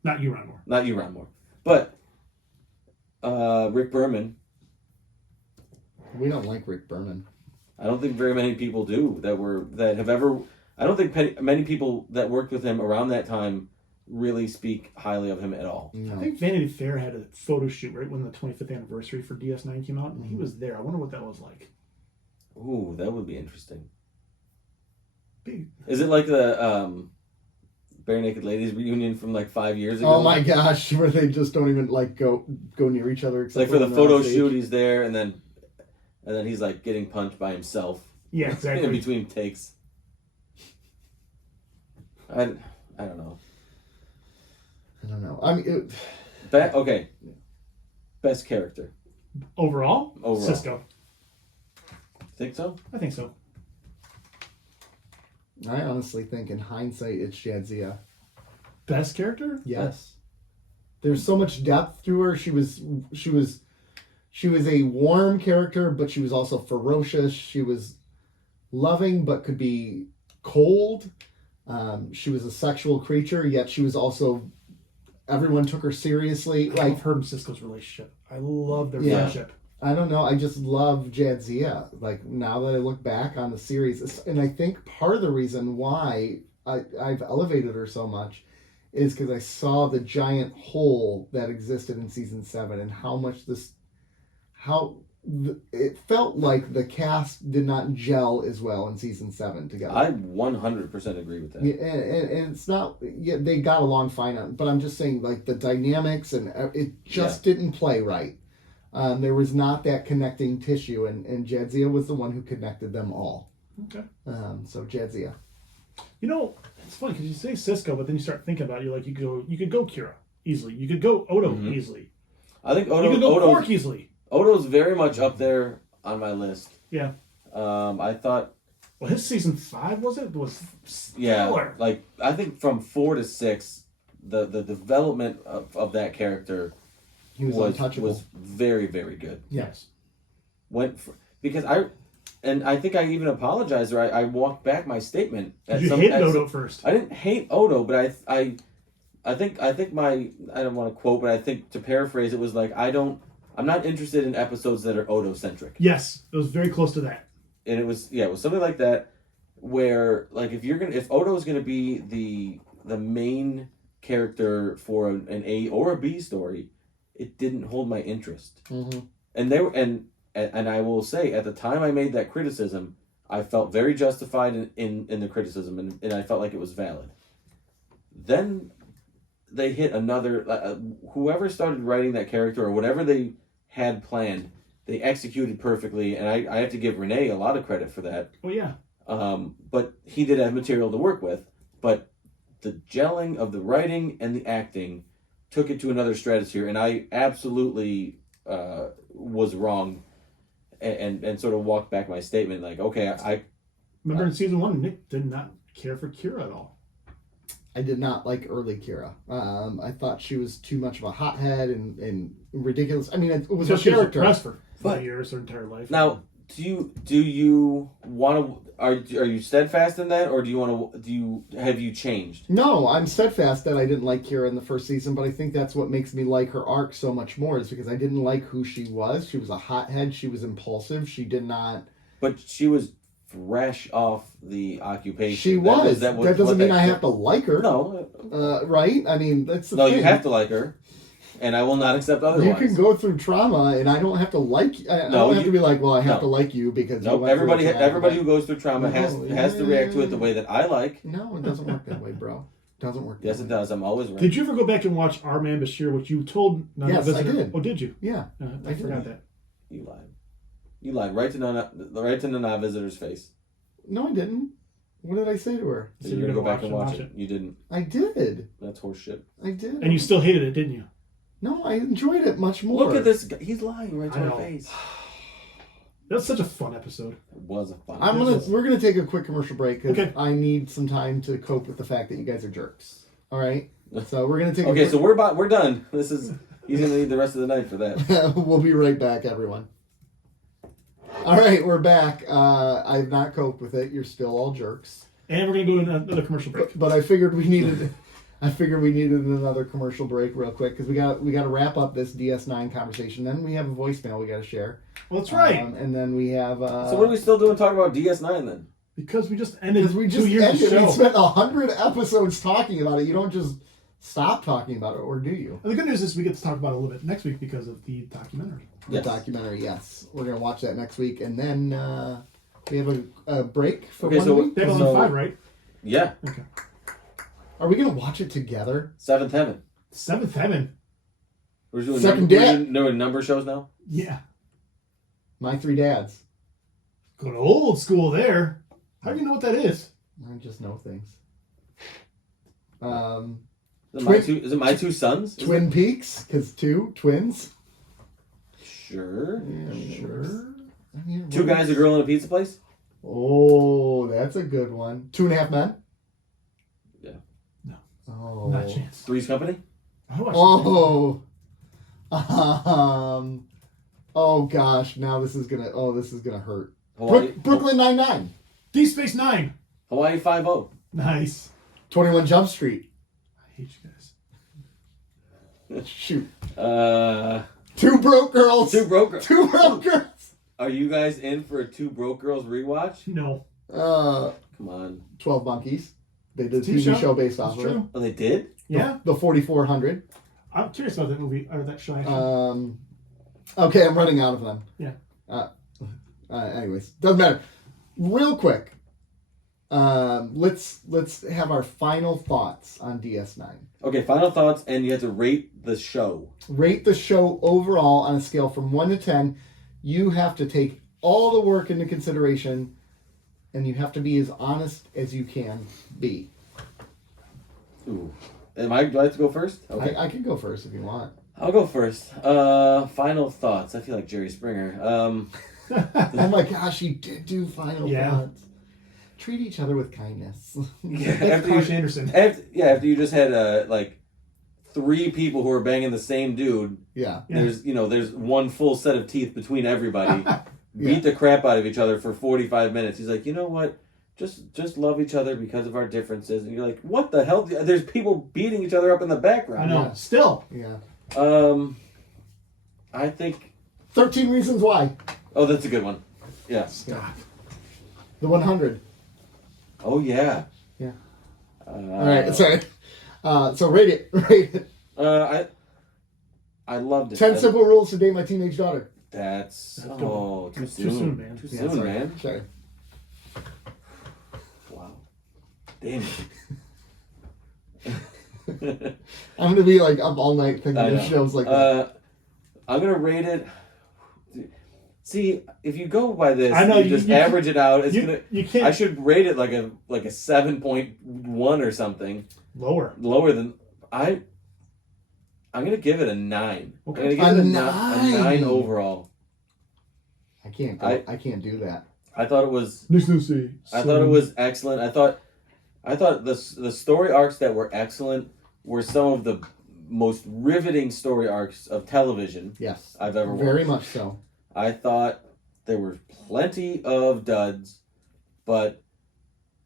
Not you, Ron Moore. Not you, Ron Moore. But Rick Berman. We don't like Rick Berman. I don't think very many people do that have ever. I don't think many people that worked with him around that time really speak highly of him at all. No. I think Vanity Fair had a photo shoot right when the 25th anniversary for DS9 came out, and he was there. I wonder what that was like. Ooh, that would be interesting. Big. Is it like the Bare Naked Ladies reunion from like 5 years ago? Oh my gosh, where they just don't even like go near each other. Except like for the photo shoot, he's there, and then he's like getting punched by himself. Yeah, exactly. In between takes. I don't know. I don't know. I mean, okay. Best character overall. Sisko. Think so? I think so. I honestly think in hindsight it's Jadzia. Best character? Yes. There's so much depth to her. She was a warm character, but she was also ferocious. She was loving, but could be cold. She was a sexual creature, yet she was also. Everyone took her seriously. I love her and Sisko's relationship. I love their friendship. I don't know. I just love Jadzia. Like, now that I look back on the series, and I think part of the reason why I've elevated her so much is because I saw the giant hole that existed in season 7 and how much it felt like the cast did not gel as well in season 7 together. I 100% agree with that. Yeah, and it's not. Yeah, they got along fine, but I'm just saying, like, the dynamics and it just didn't play right. There was not that connecting tissue, and Jadzia was the one who connected them all. Okay. So Jadzia. You know, it's funny because you say Sisko, but then you start thinking about it. You're like, you could go Kira easily. You could go Odo easily. I think You could go Quark easily. Odo's very much up there on my list. Yeah. I thought. Well, his season 5 was stellar. Yeah, like I think from 4 to 6, the development of that character He was untouchable. Was very, very good. Yes. Because I think I even apologized, or I walked back my statement. You hated Odo first. I didn't hate Odo, but I think my, I don't want to quote, but I think to paraphrase, it was like I'm not interested in episodes that are Odo-centric. Yes, it was very close to that. And it was something like that, where like if Odo is gonna be the main character for an A or a B story, it didn't hold my interest. Mm-hmm. And I will say, at the time I made that criticism, I felt very justified in the criticism, and I felt like it was valid. Then they hit another, whoever started writing that character or whatever they had planned, they executed perfectly, and I have to give Renee a lot of credit for that. Oh yeah. But he did have material to work with, but the gelling of the writing and the acting took it to another stratosphere, and I absolutely was wrong, and sort of walked back my statement. Like, okay, I remember in season 1, Nick did not care for Kira at all. I did not like early Kira. I thought she was too much of a hothead and ridiculous. I mean, it was her She was character. repressed for 5 years, her entire life. Now, do you want to? Are you steadfast in that, or have you changed? No, I'm steadfast that I didn't like Kira in the first season, but I think that's what makes me like her arc so much more, is because I didn't like who she was. She was a hothead. She was impulsive. She did not. But she was fresh off the occupation. She was. That doesn't mean I have to like her. No. Right? I mean, that's the thing. No, you have to like her, and I will not accept otherwise. You can go through trauma, and I don't have to like. I don't have to be like, well, I have to like you because. No, everybody who goes through trauma has to react to it the way that I like. No, it doesn't work that way, bro. It doesn't work. Yes, it does. I'm always right. Did you ever go back and watch Our Man Bashir, which you told? Yes, I did. Oh, did you? Yeah, I forgot that. You lied. You lied right to the non-visitor's face. No, I didn't. What did I say to her? So you're gonna go back and watch it. You didn't. I did. That's horseshit. I did. And you still hated it, didn't you? No, I enjoyed it much more. Look at this guy. He's lying right to our face. That was such a fun episode. It was a fun. We're gonna take a quick commercial break because Okay. I need some time to cope with the fact that you guys are jerks. All right. So we're gonna take. Okay, so we're done. He's gonna need the rest of the night for that. We'll be right back, everyone. All right, we're back. I've not coped with it. You're still all jerks. And we're gonna go to another commercial break. But I figured we needed. Another commercial break real quick because we got to wrap up this DS9 conversation. Then we have a voicemail we got to share. Well, that's right. And then we have. So what are we still doing talking about DS9 then? Because we just ended. We 2 years of show. We spent 100 episodes talking about it. You don't just stop talking about it, or do you? And the good news is we get to talk about it a little bit next week because of the documentary. The documentary, yes. We're gonna watch that next week, and then we have a break for 1 week. They have only 5, right? Yeah. Okay. Are we gonna watch it together? Seventh Heaven. Seventh Heaven. We're doing Second Dad. number shows now. Yeah. My Three Dads. Go to old school there. How do you know what that is? I just know things. Is it My Two Sons? Twin Peaks, because twins. Sure. Yeah, Sure. I mean, Two guys, a girl, and a pizza place? Oh, that's a good one. 2.5 Men? Yeah. No. Oh. Not a chance. Three's Company? I watched Oh. Oh gosh, now this is gonna hurt. Hawaii, Brooklyn Nine-Nine. Deep Space Nine. Hawaii 5-0. Nice. 21 Jump Street. I hate you guys. Shoot. Two Two Broke Girls. Two Broke Girls. Two Broke Girls. Are you guys in for a Two Broke Girls rewatch? No. Come on. 12 Monkeys. They did a TV TV show based off of it. Oh, they did? Yeah. The 4400. I'm curious about that movie or that show. Actually. Okay, I'm running out of them. Yeah. Anyways, doesn't matter. Real quick, let's have our final thoughts on DS9. Okay, final thoughts, and you have to rate the show. Rate the show overall on a scale from 1 to 10. You have to take all the work into consideration, and you have to be as honest as you can be. Ooh. Do I have to go first? Okay. I can go first if you want. I'll go first. Final thoughts. I feel like Jerry Springer. Oh my gosh, you did do final thoughts. Treat each other with kindness. That's Josh Anderson. After you just had like 3 people who are banging the same dude. Yeah. There's one full set of teeth between everybody. Beat the crap out of each other for 45 minutes. He's like, you know what? Just love each other because of our differences. And you're like, what the hell? There's people beating each other up in the background. I know. Still. Yeah. I think 13 Reasons Why. Oh, that's a good one. Yeah. Stop. The 100. Oh yeah. Yeah. All right. Sorry. So rate it. I loved it. 10 Simple Rules to Date My Teenage Daughter. That's too too soon, soon, man. Too Yeah, soon, sorry. man. Sorry. Wow. Damn it. I'm gonna be like up all night thinking of shows like that. I'm gonna rate it. See, if you go by this, I know you just average it out. It's gonna. You can't. I should rate it like a 7.1 or something. Lower than I'm gonna give it a 9. Okay. I'm gonna give it a 9 overall. I can't do that. I thought it was. I thought it was excellent. I thought the story arcs that were excellent were some of the most riveting story arcs of television. Yes, I've ever watched. Very much so. I thought there were plenty of duds, but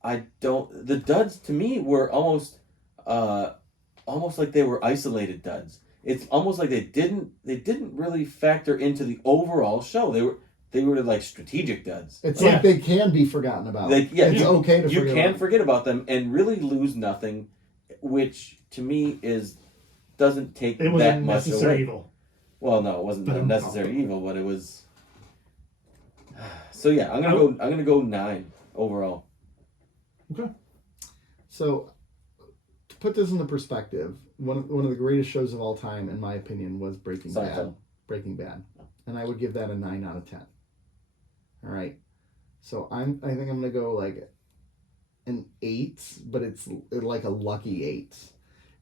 the duds to me were almost like they were isolated duds. It's almost like they didn't really factor into the overall show. They were like strategic duds. It's like they can be forgotten about. It's okay to forget about them and really lose nothing, which to me doesn't take it was that a much necessary away. evil. Well, no, it wasn't a necessary evil, but it was. So yeah, I'm gonna go 9 overall. Okay. So, to put this into perspective, one of the greatest shows of all time, in my opinion, was Breaking Bad. Breaking Bad, and I would give that a 9 out of 10. All right. So I think I'm gonna go like an 8, but it's like a lucky 8,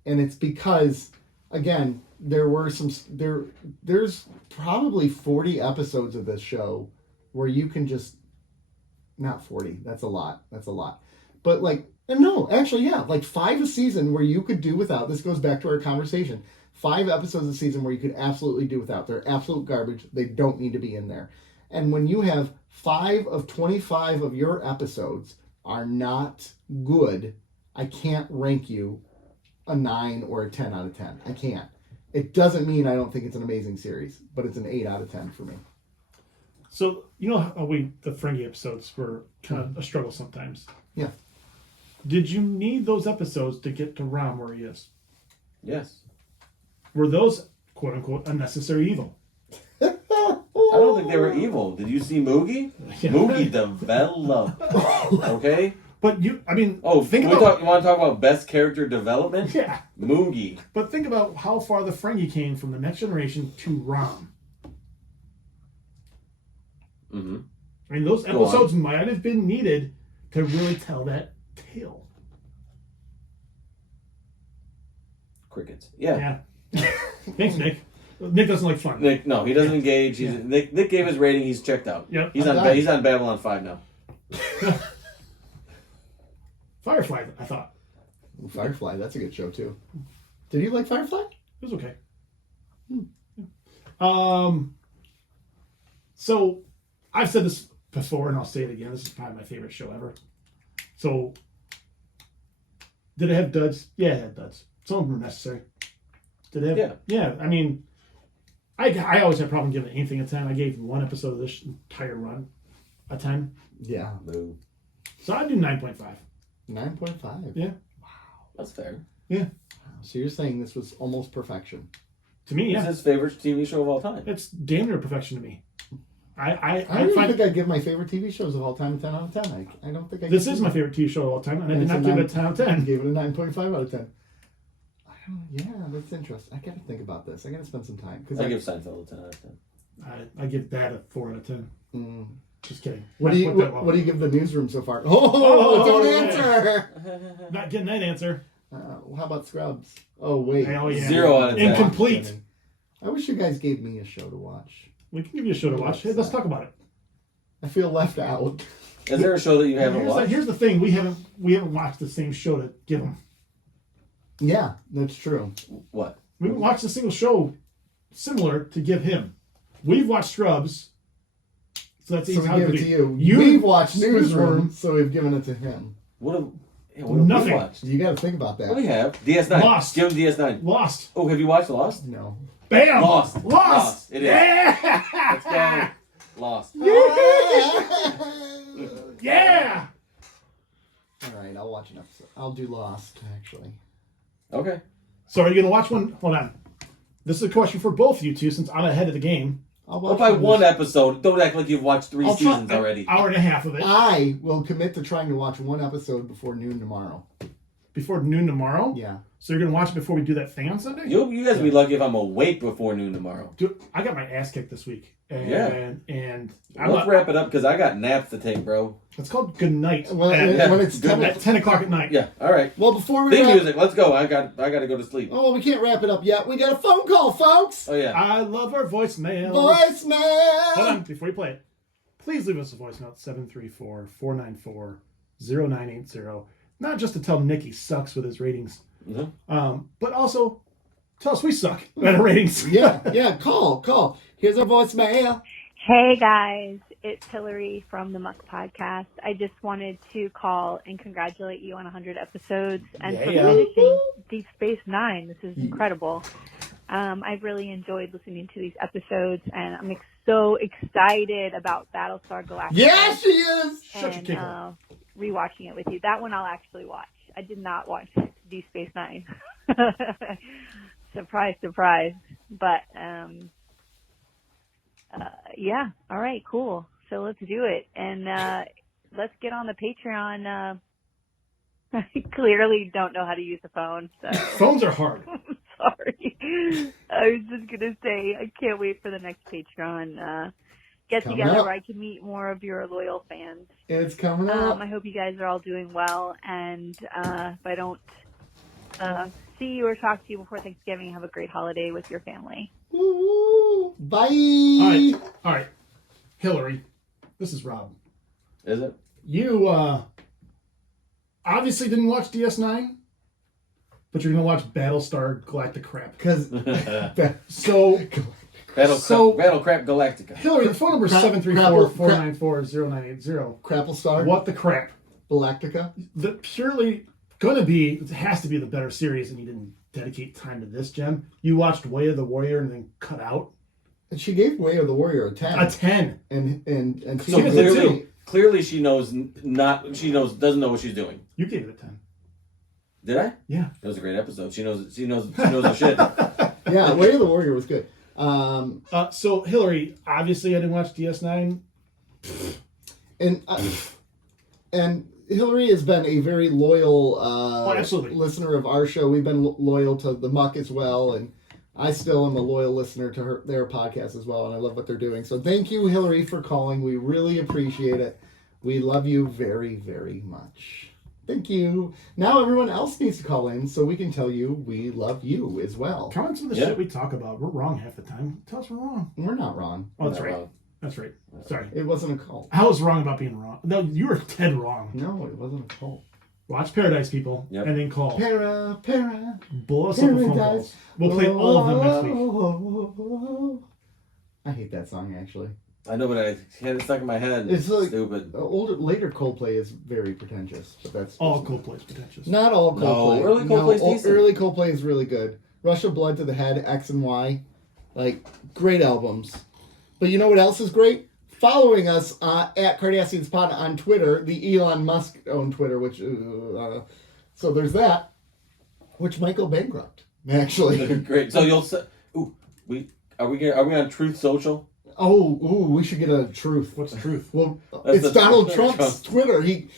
and it's because again there's probably 40 episodes of this show where you can just not 40. That's a lot. But like. No, actually, yeah. Like 5 a season where you could do without. This goes back to our conversation. 5 episodes a season where you could absolutely do without. They're absolute garbage. They don't need to be in there. And when you have 5 of 25 of your episodes are not good, I can't rank you a 9 or a 10 out of 10. I can't. It doesn't mean I don't think it's an amazing series, but it's an 8 out of 10 for me. So, you know how the Ferengi episodes were kind of a struggle sometimes? Yeah. Did you need those episodes to get to Rom where he is? Yes. Were those, quote unquote, unnecessary evil? I don't think they were evil. Did you see Moogie? Yeah. Moogie developed. Okay? But you want to talk about best character development? Yeah. Moogie. But think about how far the Ferengi came from the Next Generation to Rom. Mm-hmm. I mean, those episodes might have been needed to really tell that tale. Crickets. Yeah. Thanks, Nick. Nick doesn't like fun. Nick, no, he doesn't engage. Nick gave his rating. He's checked out. Yep. He's on Babylon 5 now. Firefly, I thought. Firefly, that's a good show too. Did you like Firefly? It was okay. So I've said this before, and I'll say it again. This is probably my favorite show ever. So, did it have duds? Yeah, it had duds. Some of them were necessary. Did it have? Yeah. I mean, I always have a problem giving anything a 10. I gave one episode of this entire run a 10. Yeah. Boo. So I'd do 9.5. 9.5. Yeah. Wow. That's fair. Yeah. So you're saying this was almost perfection? To me, yeah. It's his favorite TV show of all time. It's damn near perfection to me. I don't find think I'd give my favorite TV shows of all time a 10 out of 10. I don't think I this is my favorite TV show of all time, and I did not give it a 10 out of 10. I gave it a 9.5 out of 10. Yeah, that's interesting. I gotta think about this. I gotta spend some time. I give Seinfeld a 10 out of 10. I give that a 4 out of 10. Just kidding. What do you give the newsroom so far? Don't answer! Not getting that answer. How about Scrubs? Oh, wait. Oh, yeah. 0 out of 10. Incomplete. I wish you guys gave me a show to watch. We can give you a show to watch. Hey, let's talk about it. I feel left out. Is there a show that you haven't watched? Here's the thing: we haven't watched the same show to give them. Yeah, that's true. What? We haven't watched a single show similar to give him. We've watched Scrubs, so that's So easy. we How give could it to be- you. We've watched Newsroom, so we've given it to him. What have Nothing. we watched? You gotta think about that. What do we have? DS9. Lost. Give him DS9. Lost. Oh, have you watched Lost? No. Bam. Lost. It is. Yeah. Let's go. Lost. Yeah. All right, I'll watch an episode. I'll do Lost, actually. Okay. So are you gonna watch one? Hold on. This is a question for both of you two, since I'm ahead of the game. I'll Well, watch by one episode, don't act like you've watched 3 I'll try seasons already. an hour and a half of it I will commit to trying to watch one episode before noon tomorrow. before noon tomorrow. Yeah. So you're gonna watch it before we do that thing on Sunday? You guys will be lucky if I'm awake before noon tomorrow. Dude, I got my ass kicked this week, and I'm Let's not, wrap it up because I got naps to take, bro. it's called Good Night Well, at, when it's 10 at 10 o'clock at night. Yeah. All right. Well, before we Theme wrap, music. Let's go. I got to go to sleep. oh, we can't wrap it up yet. We got a phone call, folks. Oh yeah. I love our voicemail. Hold Voicemail. on, before you play it, please leave us a voice note, 734-494-0980. Not just to tell Nick he sucks with his ratings, but also tell us we suck at our ratings. Yeah. Call. Here's our voicemail. Hey guys, it's Hillary from the Muck Podcast. I just wanted to call and congratulate you on 100 episodes and for finishing Deep Space Nine. This is incredible. I've really enjoyed listening to these episodes, and I'm so excited about Battlestar Galactica. Yeah, she is. And rewatching it with you. That one I'll actually watch. I did not watch Deep Space Nine. Surprise, surprise. But yeah, all right, cool. So let's do it, and let's get on the Patreon. I clearly don't know how to use the phone, so Phones are hard. sorry. I was just gonna say I can't wait for the next Patreon get Coming together up. where I can meet more of your loyal fans. It's coming up. I hope you guys are all doing well, and if I don't see you or talk to you before Thanksgiving, have a great holiday with your family. Woo. Bye. All right. Hillary, this is Rob. Is it? You obviously didn't watch DS9, but you're going to watch Battlestar Galactica crap. Because So, Battlecrap Galactica. Hillary, the phone number is Crap- 734-494-0980. Crapplestar. What the crap? Galactica. The purely going to be, it has to be the better series, and you didn't dedicate time to this, Jen. You watched Way of the Warrior and then cut out. And she gave Way of the Warrior a 10. A 10. And So she clearly she doesn't know what she's doing. You gave it a 10. Did I? Yeah. That was a great episode. She knows her shit. Yeah, Way of the Warrior was good. So, Hillary, obviously I didn't watch DS9. And Hillary has been a very loyal absolutely. listener of our show. We've been loyal to the Muck as well, and I still am a loyal listener to their podcast as well, and I love what they're doing. So thank you, Hillary, for calling. We really appreciate it. We love you very, very much. Thank you. Now everyone else needs to call in so we can tell you we love you as well. Comments on the shit we talk about. We're wrong half the time. Tell us we're wrong. We're not wrong. Oh, that's Not right. wrong. That's right. Sorry. It wasn't a cult. I was wrong about being wrong. No, you were dead wrong. No, it wasn't a cult. Watch Paradise, people, Yep. and then call. Para. Blow us up with phone calls. We'll play all of them next week. I hate that song, actually. I know, but I had it stuck in my head. It's like stupid. Later Coldplay is very pretentious, but that's All Coldplay's pretentious. not all Coldplay. early Coldplay's decent. Early Coldplay is really good. Rush of Blood to the Head, X and Y, like great albums. But you know what else is great? Following us at Cardassians Pod on Twitter, the Elon Musk owned Twitter, which so there's that, which might go bankrupt actually. Great. So you'll say, are we on Truth Social? We should get a Truth. What's Truth? Well, That's it's the- Donald Trump's Twitter. He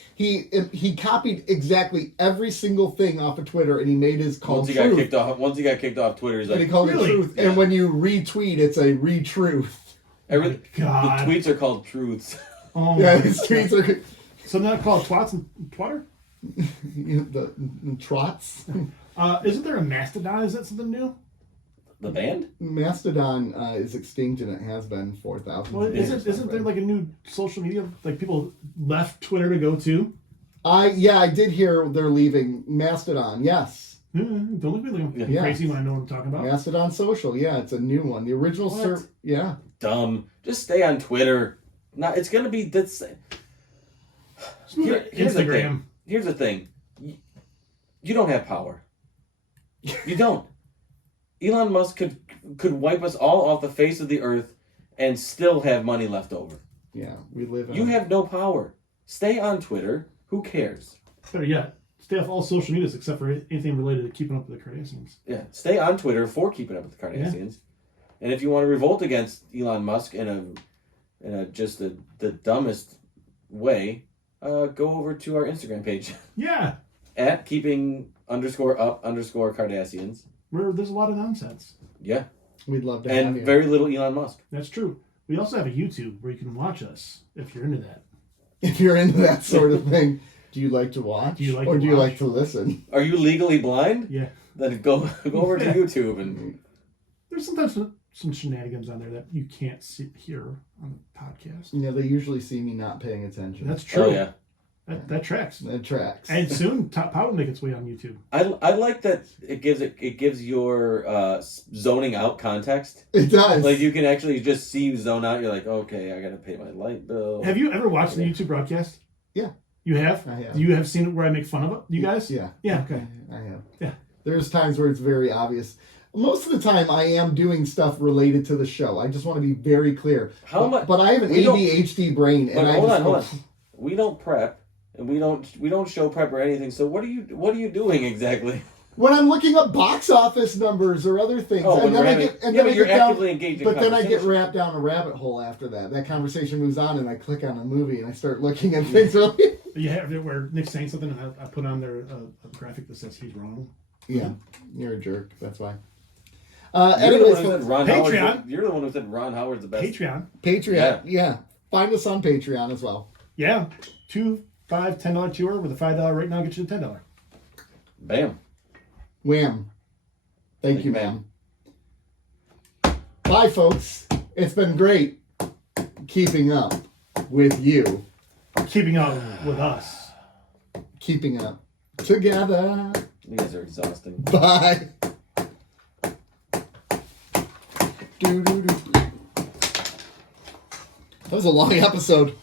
copied exactly every single thing off of Twitter, and he made his called Once he Truth. got kicked off Twitter, he's And he like, called Really? it Truth. Yeah. And when you retweet, it's a retruth. the God. tweets are called truths. Oh Yeah, my his tweets are So they're not called twats and twatter? the trots. Isn't there a Mastodon? Is that something new? The band? Mastodon is extinct, and it has been 4,000 Well, years. isn't there like a new social media? Like people left Twitter to go to? I did hear they're leaving Mastodon. Yes, Don't look at me like I'm Yeah. crazy when I know what I'm talking about. Mastodon Social. Yeah, it's a new one. The original What? Yeah. Dumb. Just stay on Twitter. It's gonna be that's. Just move to Here's the Instagram. thing. Here's the thing. You don't have power. You don't. Elon Musk could wipe us all off the face of the earth and still have money left over. Yeah, we live in. You have no power. Stay on Twitter. Who cares? Better yet, stay off all social medias except for anything related to keeping up with the Cardassians. Yeah, stay on Twitter for keeping up with the Cardassians. And if you want to revolt against Elon Musk in the dumbest way, go over to our Instagram page Yeah, at keeping_up_Cardassians. where there's a lot of nonsense. Yeah, We'd love to have and you. very little Elon Musk. That's true. We also have a YouTube where you can watch us if you're into that. If you're into that sort of thing, do you like to watch? Do you like or to do you watch? like to listen? Are you legally blind? Yeah, Then go over to Yeah. YouTube and there's sometimes some shenanigans on there that you can't hear on the podcast. You know, they usually see me not paying attention. That's true. oh yeah. That tracks. That tracks. And soon, Top Power will make its way on YouTube. I like that it gives your zoning out context. It does. Like you can actually just see you zone out. You're like, okay, I gotta pay my light bill. Have you ever watched the Yeah. YouTube broadcast? Yeah. You have? I have. You have seen it where I make fun of it? You guys? Yeah. Yeah, okay. I have. Yeah. There's times where it's very obvious. Most of the time, I am doing stuff related to the show. I just want to be very clear. How much? But I have an we don't- ADHD brain, But and I hold just on. We don't prep, and we don't show prep or anything. So what are you doing exactly? when I'm looking up box office numbers or other things, Oh, and then I you're get down, actively engaged in but then I get conversation. wrapped down a rabbit hole after that. That conversation moves on, and I click on a movie and I start looking at things. You have it where Nick's saying something and I put on there a graphic that says he's wrong. Yeah, you're a jerk. That's why. You're the Anyways, one who said Ron Patreon. Howard. You're the one who said Ron Howard's the best. Patreon. Patreon. Yeah. Find us on Patreon as well. Yeah. $2, $5, $10 tier with a $5 right now get you the $10. Bam. Wham. Thank you, ma'am. Bye, folks. It's been great keeping up with you. Keeping up with us. Keeping up together. You guys are exhausting. Bye. That was a long episode.